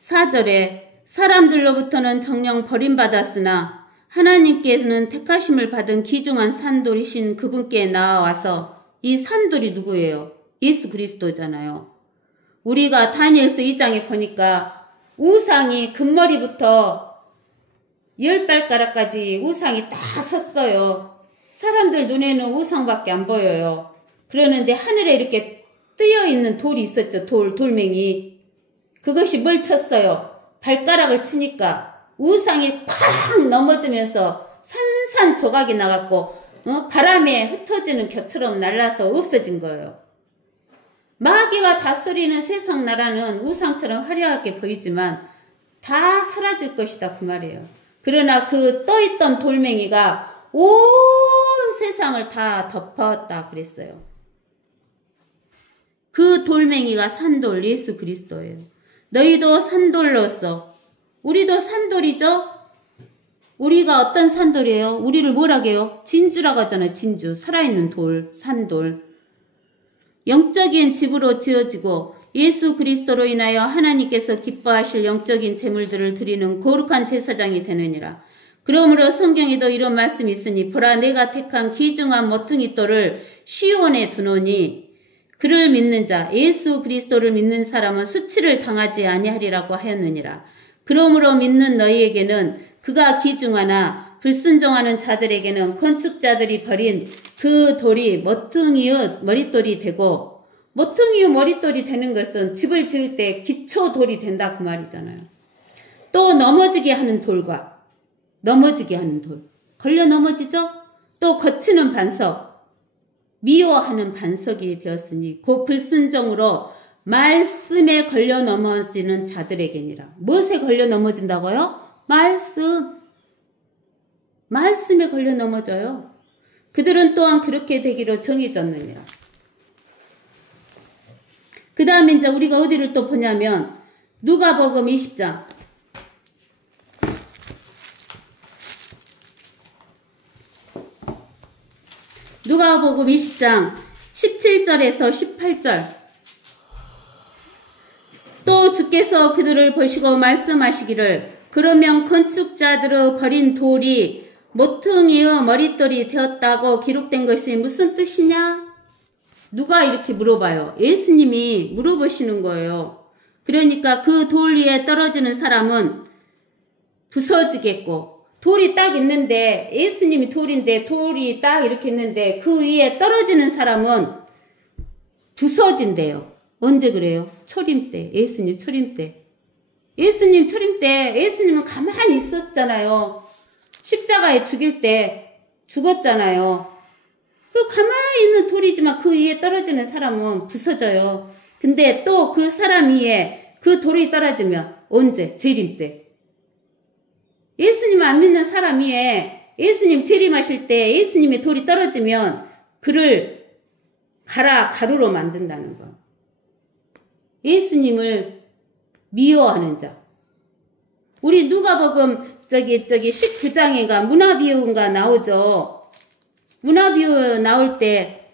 4절에 사람들로부터는 정녕 버림받았으나 하나님께서는 택하심을 받은 귀중한 산돌이신 그분께 나와서, 이 산돌이 누구예요? 예수 그리스도잖아요. 우리가 다니엘서 2장에 보니까 우상이 금머리부터 10발가락까지 우상이 다 섰어요. 사람들 눈에는 우상밖에 안 보여요. 그러는데 하늘에 이렇게 뜨여있는 돌이 있었죠. 돌멩이. 그것이 뭘 쳤어요? 발가락을 치니까 우상이 쾅 넘어지면서 산산조각이 나갔고 바람에 흩어지는 겨처럼 날아서 없어진 거예요. 마귀가 다스리는 세상 나라는 우상처럼 화려하게 보이지만 다 사라질 것이다 그 말이에요. 그러나 그 떠있던 돌멩이가 온 세상을 다 덮었다 그랬어요. 그 돌멩이가 산돌 예수 그리스도예요. 너희도 산돌로서, 우리도 산돌이죠? 우리가 어떤 산돌이에요? 우리를 뭐라고 해요? 진주라고 하잖아요. 진주. 살아있는 돌, 산돌. 영적인 집으로 지어지고 예수 그리스도로 인하여 하나님께서 기뻐하실 영적인 제물들을 드리는 거룩한 제사장이 되느니라. 그러므로 성경에도 이런 말씀이 있으니 보라 내가 택한 귀중한 모퉁이 돌을 시온에 두노니 그를 믿는 자 예수 그리스도를 믿는 사람은 수치를 당하지 아니하리라고 하였느니라. 그러므로 믿는 너희에게는 그가 귀중하나 불순종하는 자들에게는 건축자들이 버린 그 돌이 모퉁이의 머릿돌이 되고, 모퉁이의 머릿돌이 되는 것은 집을 지을 때 기초돌이 된다 그 말이잖아요. 또 넘어지게 하는 돌과 넘어지게 하는 돌, 걸려 넘어지죠? 또 거치는 반석, 미워하는 반석이 되었으니 곧 불순종으로 말씀에 걸려 넘어지는 자들에게니라. 무엇에 걸려 넘어진다고요? 말씀에 걸려 넘어져요. 그들은 또한 그렇게 되기로 정해졌느니라. 그 다음에 이제 우리가 어디를 또 보냐면 누가복음 20장. 누가복음 20장 17절에서 18절. 또 주께서 그들을 보시고 말씀하시기를 그러면 건축자들의 버린 돌이 모퉁이의 머릿돌이 되었다고 기록된 것이 무슨 뜻이냐? 누가 이렇게 물어봐요? 예수님이 물어보시는 거예요. 그러니까 그 돌 위에 떨어지는 사람은 부서지겠고, 돌이 딱 있는데 예수님이 돌인데 돌이 딱 이렇게 있는데 그 위에 떨어지는 사람은 부서진대요. 언제 그래요? 초림 때. 예수님 초림 때. 예수님 초림 때 예수님은 가만히 있었잖아요. 십자가에 죽일 때 죽었잖아요. 그 가만히 있는 돌이지만 그 위에 떨어지는 사람은 부서져요. 근데 또 그 사람 위에 그 돌이 떨어지면 언제? 재림 때. 예수님 안 믿는 사람 위에 예수님 재림하실 때 예수님의 돌이 떨어지면 그를 가루로 만든다는 거. 예수님을 미워하는 자. 우리 누가복음 저기 19장에가 문화비유가 나오죠. 문화비유 나올 때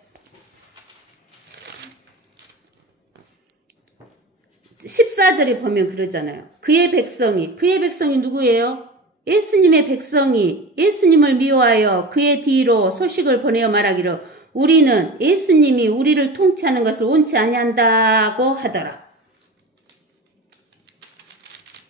14절에 보면 그러잖아요. 그의 백성이 누구예요? 예수님의 백성이 예수님을 미워하여 그의 뒤로 소식을 보내어 말하기를 우리는 예수님이 우리를 통치하는 것을 원치 아니한다고 하더라.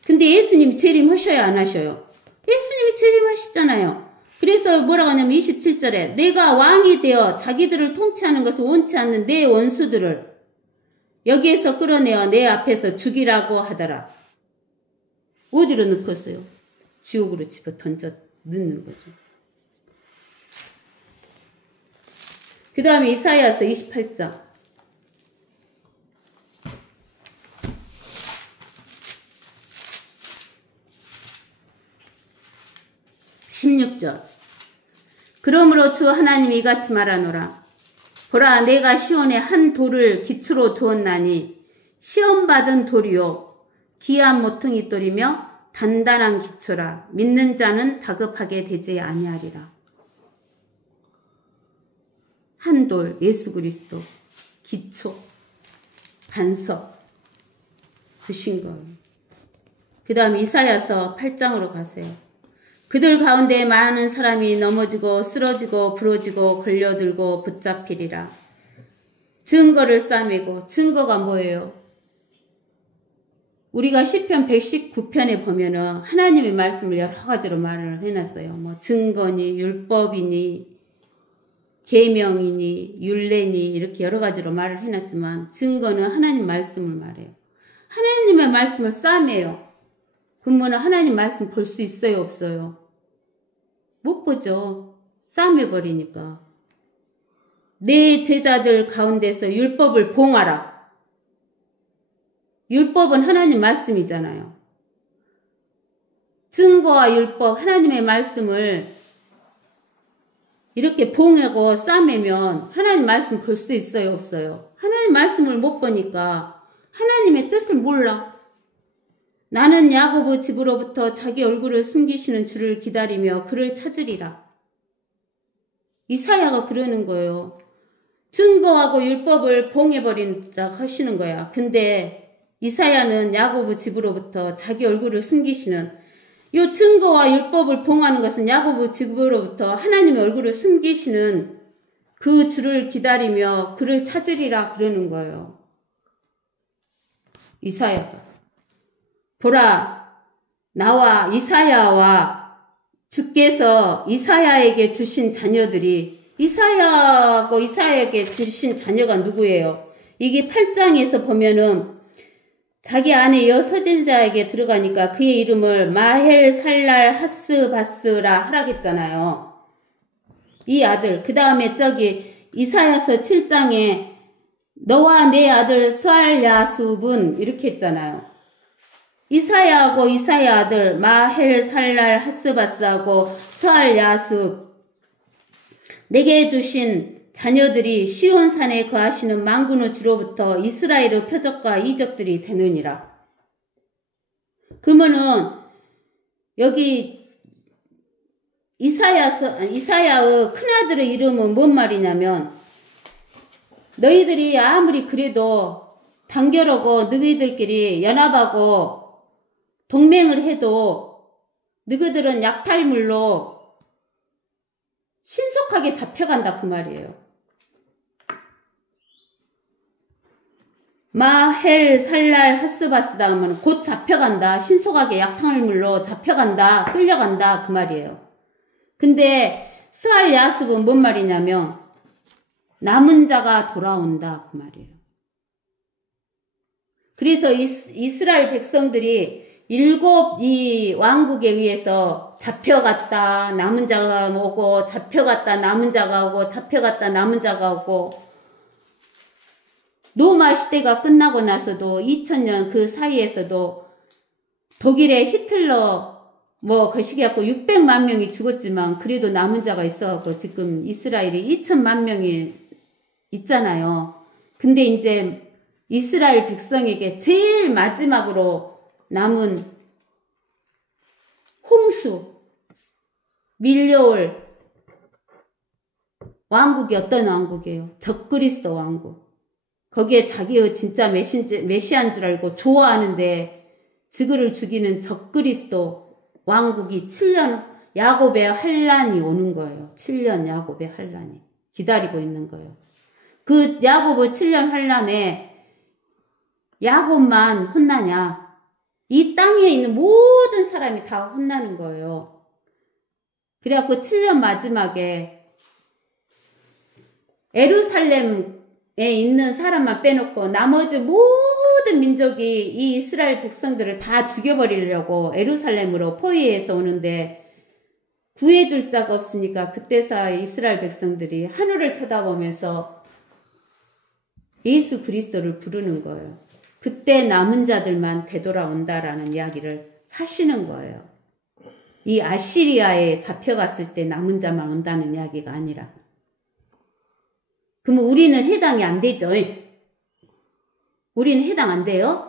근데 예수님이 재림하셔야 안 하셔요? 예수님이 재림하시잖아요. 그래서 뭐라고 하냐면 27절에 내가 왕이 되어 자기들을 통치하는 것을 원치 않는 내 원수들을 여기에서 끌어내어 내 앞에서 죽이라고 하더라. 어디로 넣겠어요? 지옥으로 집어 던져 넣는 거죠. 그 다음에 이사야서 28장 16절 그러므로 주 하나님이 이같이 말하노라. 보라 내가 시온에 한 돌을 기초로 두었나니 시험받은 돌이요 귀한 모퉁이 돌이며 단단한 기초라. 믿는 자는 다급하게 되지 아니하리라. 한 돌 예수 그리스도 기초 반석 주신 거예요. 그 다음 이사야서 8장으로 가세요. 그들 가운데 많은 사람이 넘어지고 쓰러지고 부러지고 걸려들고 붙잡히리라. 증거를 싸매고 증거가 뭐예요? 우리가 시편 119편에 보면은 하나님의 말씀을 여러 가지로 말을 해놨어요. 뭐 증거니 율법이니 계명이니 율례니 이렇게 여러 가지로 말을 해놨지만 증거는 하나님 말씀을 말해요. 하나님의 말씀을 싸매요. 그러면 하나님 말씀 볼 수 있어요, 없어요? 못 보죠. 싸매버리니까. 내 제자들 가운데서 율법을 봉하라. 율법은 하나님 말씀이잖아요. 증거와 율법, 하나님의 말씀을 이렇게 봉하고 싸매면 하나님 말씀 볼 수 있어요, 없어요? 하나님 말씀을 못 보니까 하나님의 뜻을 몰라. 나는 야고보 집으로부터 자기 얼굴을 숨기시는 주를 기다리며 그를 찾으리라. 이사야가 그러는 거예요. 증거하고 율법을 봉해버리라 하시는 거야. 근데 이사야는 야고보 집으로부터 자기 얼굴을 숨기시는 이 증거와 율법을 봉하는 것은 야고보 집으로부터 하나님의 얼굴을 숨기시는 그 주를 기다리며 그를 찾으리라 그러는 거예요. 이사야가. 보라, 나와 이사야와 주께서 이사야에게 주신 자녀들이 이사야하고 이사야에게 주신 자녀가 누구예요? 이게 8장에서 보면은 자기 아내 여서진자에게 들어가니까 그의 이름을 마헬 살랄 하스바스라 하라겠잖아요. 이 아들. 그 다음에 저기 이사야서 7장에 너와 내 아들 스알야숲은 이렇게 했잖아요. 이사야하고 이사야 아들 마헬 살랄 하스바스하고 스알야숲 내게 주신 자녀들이 시온산에 거하시는 만군의 주로부터 이스라엘의 표적과 이적들이 되느니라. 그러면은 여기 이사야의 큰아들의 이름은 뭔 말이냐면 너희들이 아무리 그래도 단결하고 너희들끼리 연합하고 동맹을 해도 너희들은 약탈물로 신속하게 잡혀간다 그 말이에요. 마헬 살랄 하스바스다 하면 곧 잡혀간다. 신속하게 약탈물로 잡혀간다. 끌려간다 그 말이에요. 근데 스알 야습은 뭔 말이냐면 남은 자가 돌아온다 그 말이에요. 그래서 이스라엘 백성들이 일곱 이 왕국에 의해서 잡혀갔다 남은 자가 오고 잡혀갔다 남은 자가 오고 잡혀갔다 남은 자가 오고 로마 시대가 끝나고 나서도 2000년 그 사이에서도 독일의 히틀러 그 시기갖고 600만 명이 죽었지만 그래도 남은 자가 있어갖고 지금 이스라엘이 2000만 명이 있잖아요. 근데 이제 이스라엘 백성에게 제일 마지막으로 남은 홍수, 밀려올 왕국이 어떤 왕국이에요? 적그리스도 왕국. 거기에 자기의 진짜 메시아인 줄 알고 좋아하는데 지그를 죽이는 적그리스도 왕국이 7년 야곱의 환란이 오는 거예요. 7년 야곱의 환란이. 기다리고 있는 거예요. 그 야고보 7년 환란에 야곱만 혼나냐? 이 땅에 있는 모든 사람이 다 혼나는 거예요. 그래갖고 7년 마지막에 에루살렘에 있는 사람만 빼놓고 나머지 모든 민족이 이 이스라엘 백성들을 다 죽여버리려고 에루살렘으로 포위해서 오는데 구해줄 자가 없으니까 그때서 이스라엘 백성들이 하늘을 쳐다보면서 예수 그리스도를 부르는 거예요. 그때 남은 자들만 되돌아온다라는 이야기를 하시는 거예요. 이 아시리아에 잡혀갔을 때 남은 자만 온다는 이야기가 아니라. 그러면 우리는 해당이 안 되죠. 우리는 해당 안 돼요?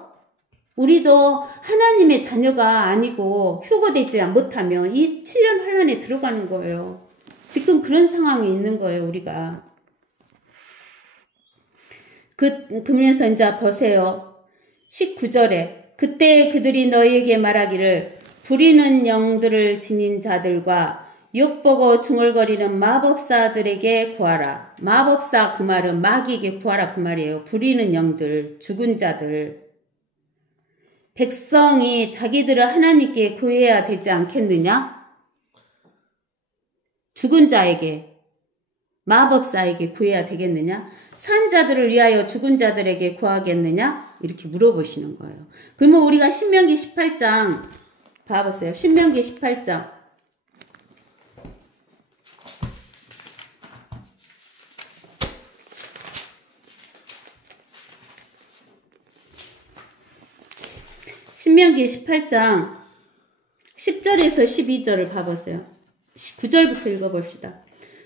우리도 하나님의 자녀가 아니고 휴거되지 못하면 이 7년 환란에 들어가는 거예요. 지금 그런 상황이 있는 거예요, 우리가. 그러면서 이제 보세요. 19절에 그때 그들이 너희에게 말하기를 부리는 영들을 지닌 자들과 욕보고 중얼거리는 마법사들에게 구하라. 마법사 그 말은 마귀에게 구하라 그 말이에요. 부리는 영들, 죽은 자들. 백성이 자기들을 하나님께 구해야 되지 않겠느냐? 죽은 자에게, 마법사에게 구해야 되겠느냐? 산 자들을 위하여 죽은 자들에게 구하겠느냐? 이렇게 물어보시는 거예요. 그러면 우리가 신명기 18장 봐보세요. 신명기 18장. 신명기 18장 10절에서 12절을 봐보세요. 9절부터 읽어봅시다.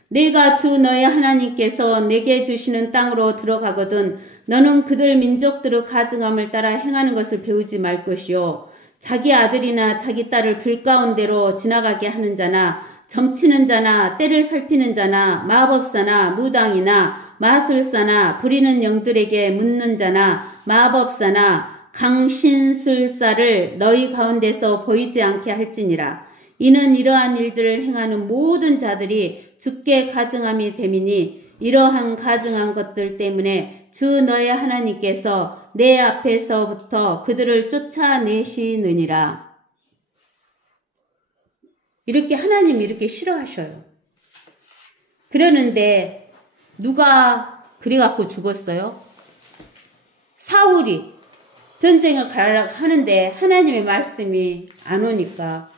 내가 주 너의 하나님께서 내게 주시는 땅으로 들어가거든 너는 그들 민족들의 가증함을 따라 행하는 것을 배우지 말 것이요. 자기 아들이나 자기 딸을 불 가운데로 지나가게 하는 자나 점치는 자나 때를 살피는 자나 마법사나 무당이나 마술사나 부리는 영들에게 묻는 자나 마법사나 강신술사를 너희 가운데서 보이지 않게 할지니라. 이는 이러한 일들을 행하는 모든 자들이 주께 가증함이 됨이니 이러한 가증한 것들 때문에 주 너의 하나님께서 내 앞에서부터 그들을 쫓아내시느니라. 이렇게 하나님이 이렇게 싫어하셔요. 그러는데 누가 그래갖고 죽었어요? 사울이 전쟁을 가려고 하는데 하나님의 말씀이 안 오니까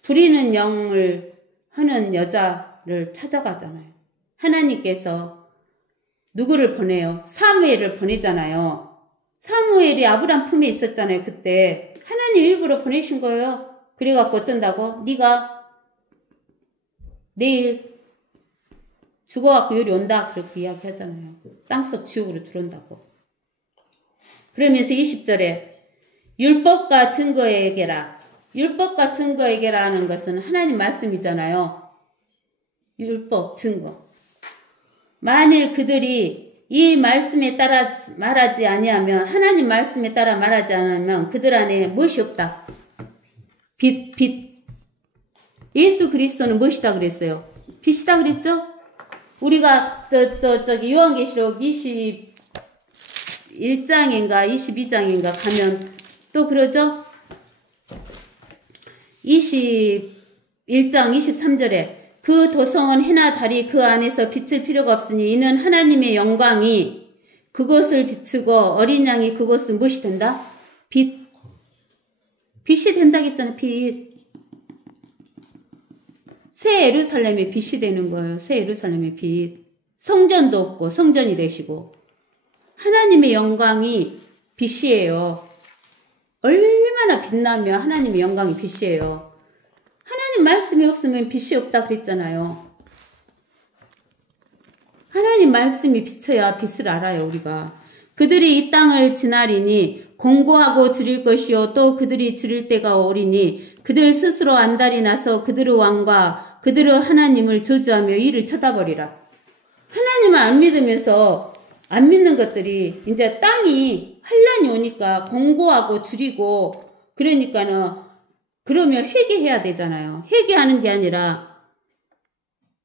부리는 영을 하는 여자를 찾아가잖아요. 하나님께서 누구를 보내요? 사무엘을 보내잖아요. 사무엘이 아브람 품에 있었잖아요. 그때 하나님 일부러 보내신 거예요. 그래갖고 어쩐다고? 네가 내일 죽어갖고 여기 온다 그렇게 이야기하잖아요. 땅속 지옥으로 들어온다고. 그러면서 20절에 율법과 증거에게라. 율법과 증거에게라는 것은 하나님 말씀이잖아요. 율법, 증거. 만일 그들이 이 말씀에 따라 말하지 아니하면, 하나님 말씀에 따라 말하지 않으면 그들 안에 무엇이 없다. 빛. 예수 그리스도는 무엇이다 그랬어요? 빛이다 그랬죠? 우리가 저기 요한계시록 21장인가 22장인가 가면 또 그러죠? 21장 23절에 그 도성은 해나 달이 그 안에서 비칠 필요가 없으니 이는 하나님의 영광이 그곳을 비추고 어린 양이 그곳은 무엇이 된다? 빛이 된다겠잖아요. 빛. 새 예루살렘의 빛이 되는 거예요. 새 예루살렘의 빛. 성전도 없고 성전이 되시고 하나님의 영광이 빛이에요. 얼마나 빛나며 하나님의 영광이 빛이에요. 하나님 말씀이 없으면 빛이 없다 그랬잖아요. 하나님 말씀이 비쳐야 빛을 알아요, 우리가. 그들이 이 땅을 지나리니 공고하고 줄일 것이요 또 그들이 줄일 때가 오리니 그들 스스로 안달이 나서 그들의 왕과 그들의 하나님을 저주하며 이를 쳐다버리라. 하나님을 안 믿으면서 안 믿는 것들이 이제 땅이 환란이 오니까 공고하고 줄이고 그러니까는 그러면 회개해야 되잖아요. 회개하는 게 아니라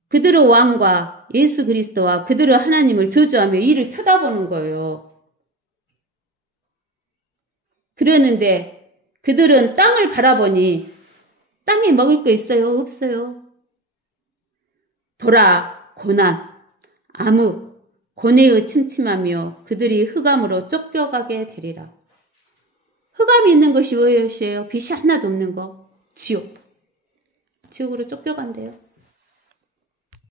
그들의 왕과 예수 그리스도와 그들의 하나님을 저주하며 이를 쳐다보는 거예요. 그러는데 그들은 땅을 바라보니 땅에 먹을 거 있어요? 없어요? 보라, 고난, 암흑, 고뇌의 침침하며 그들이 흑암으로 쫓겨가게 되리라. 흑암이 있는 것이 무엇이에요? 빛이 하나도 없는 거. 지옥. 지옥으로 쫓겨간대요.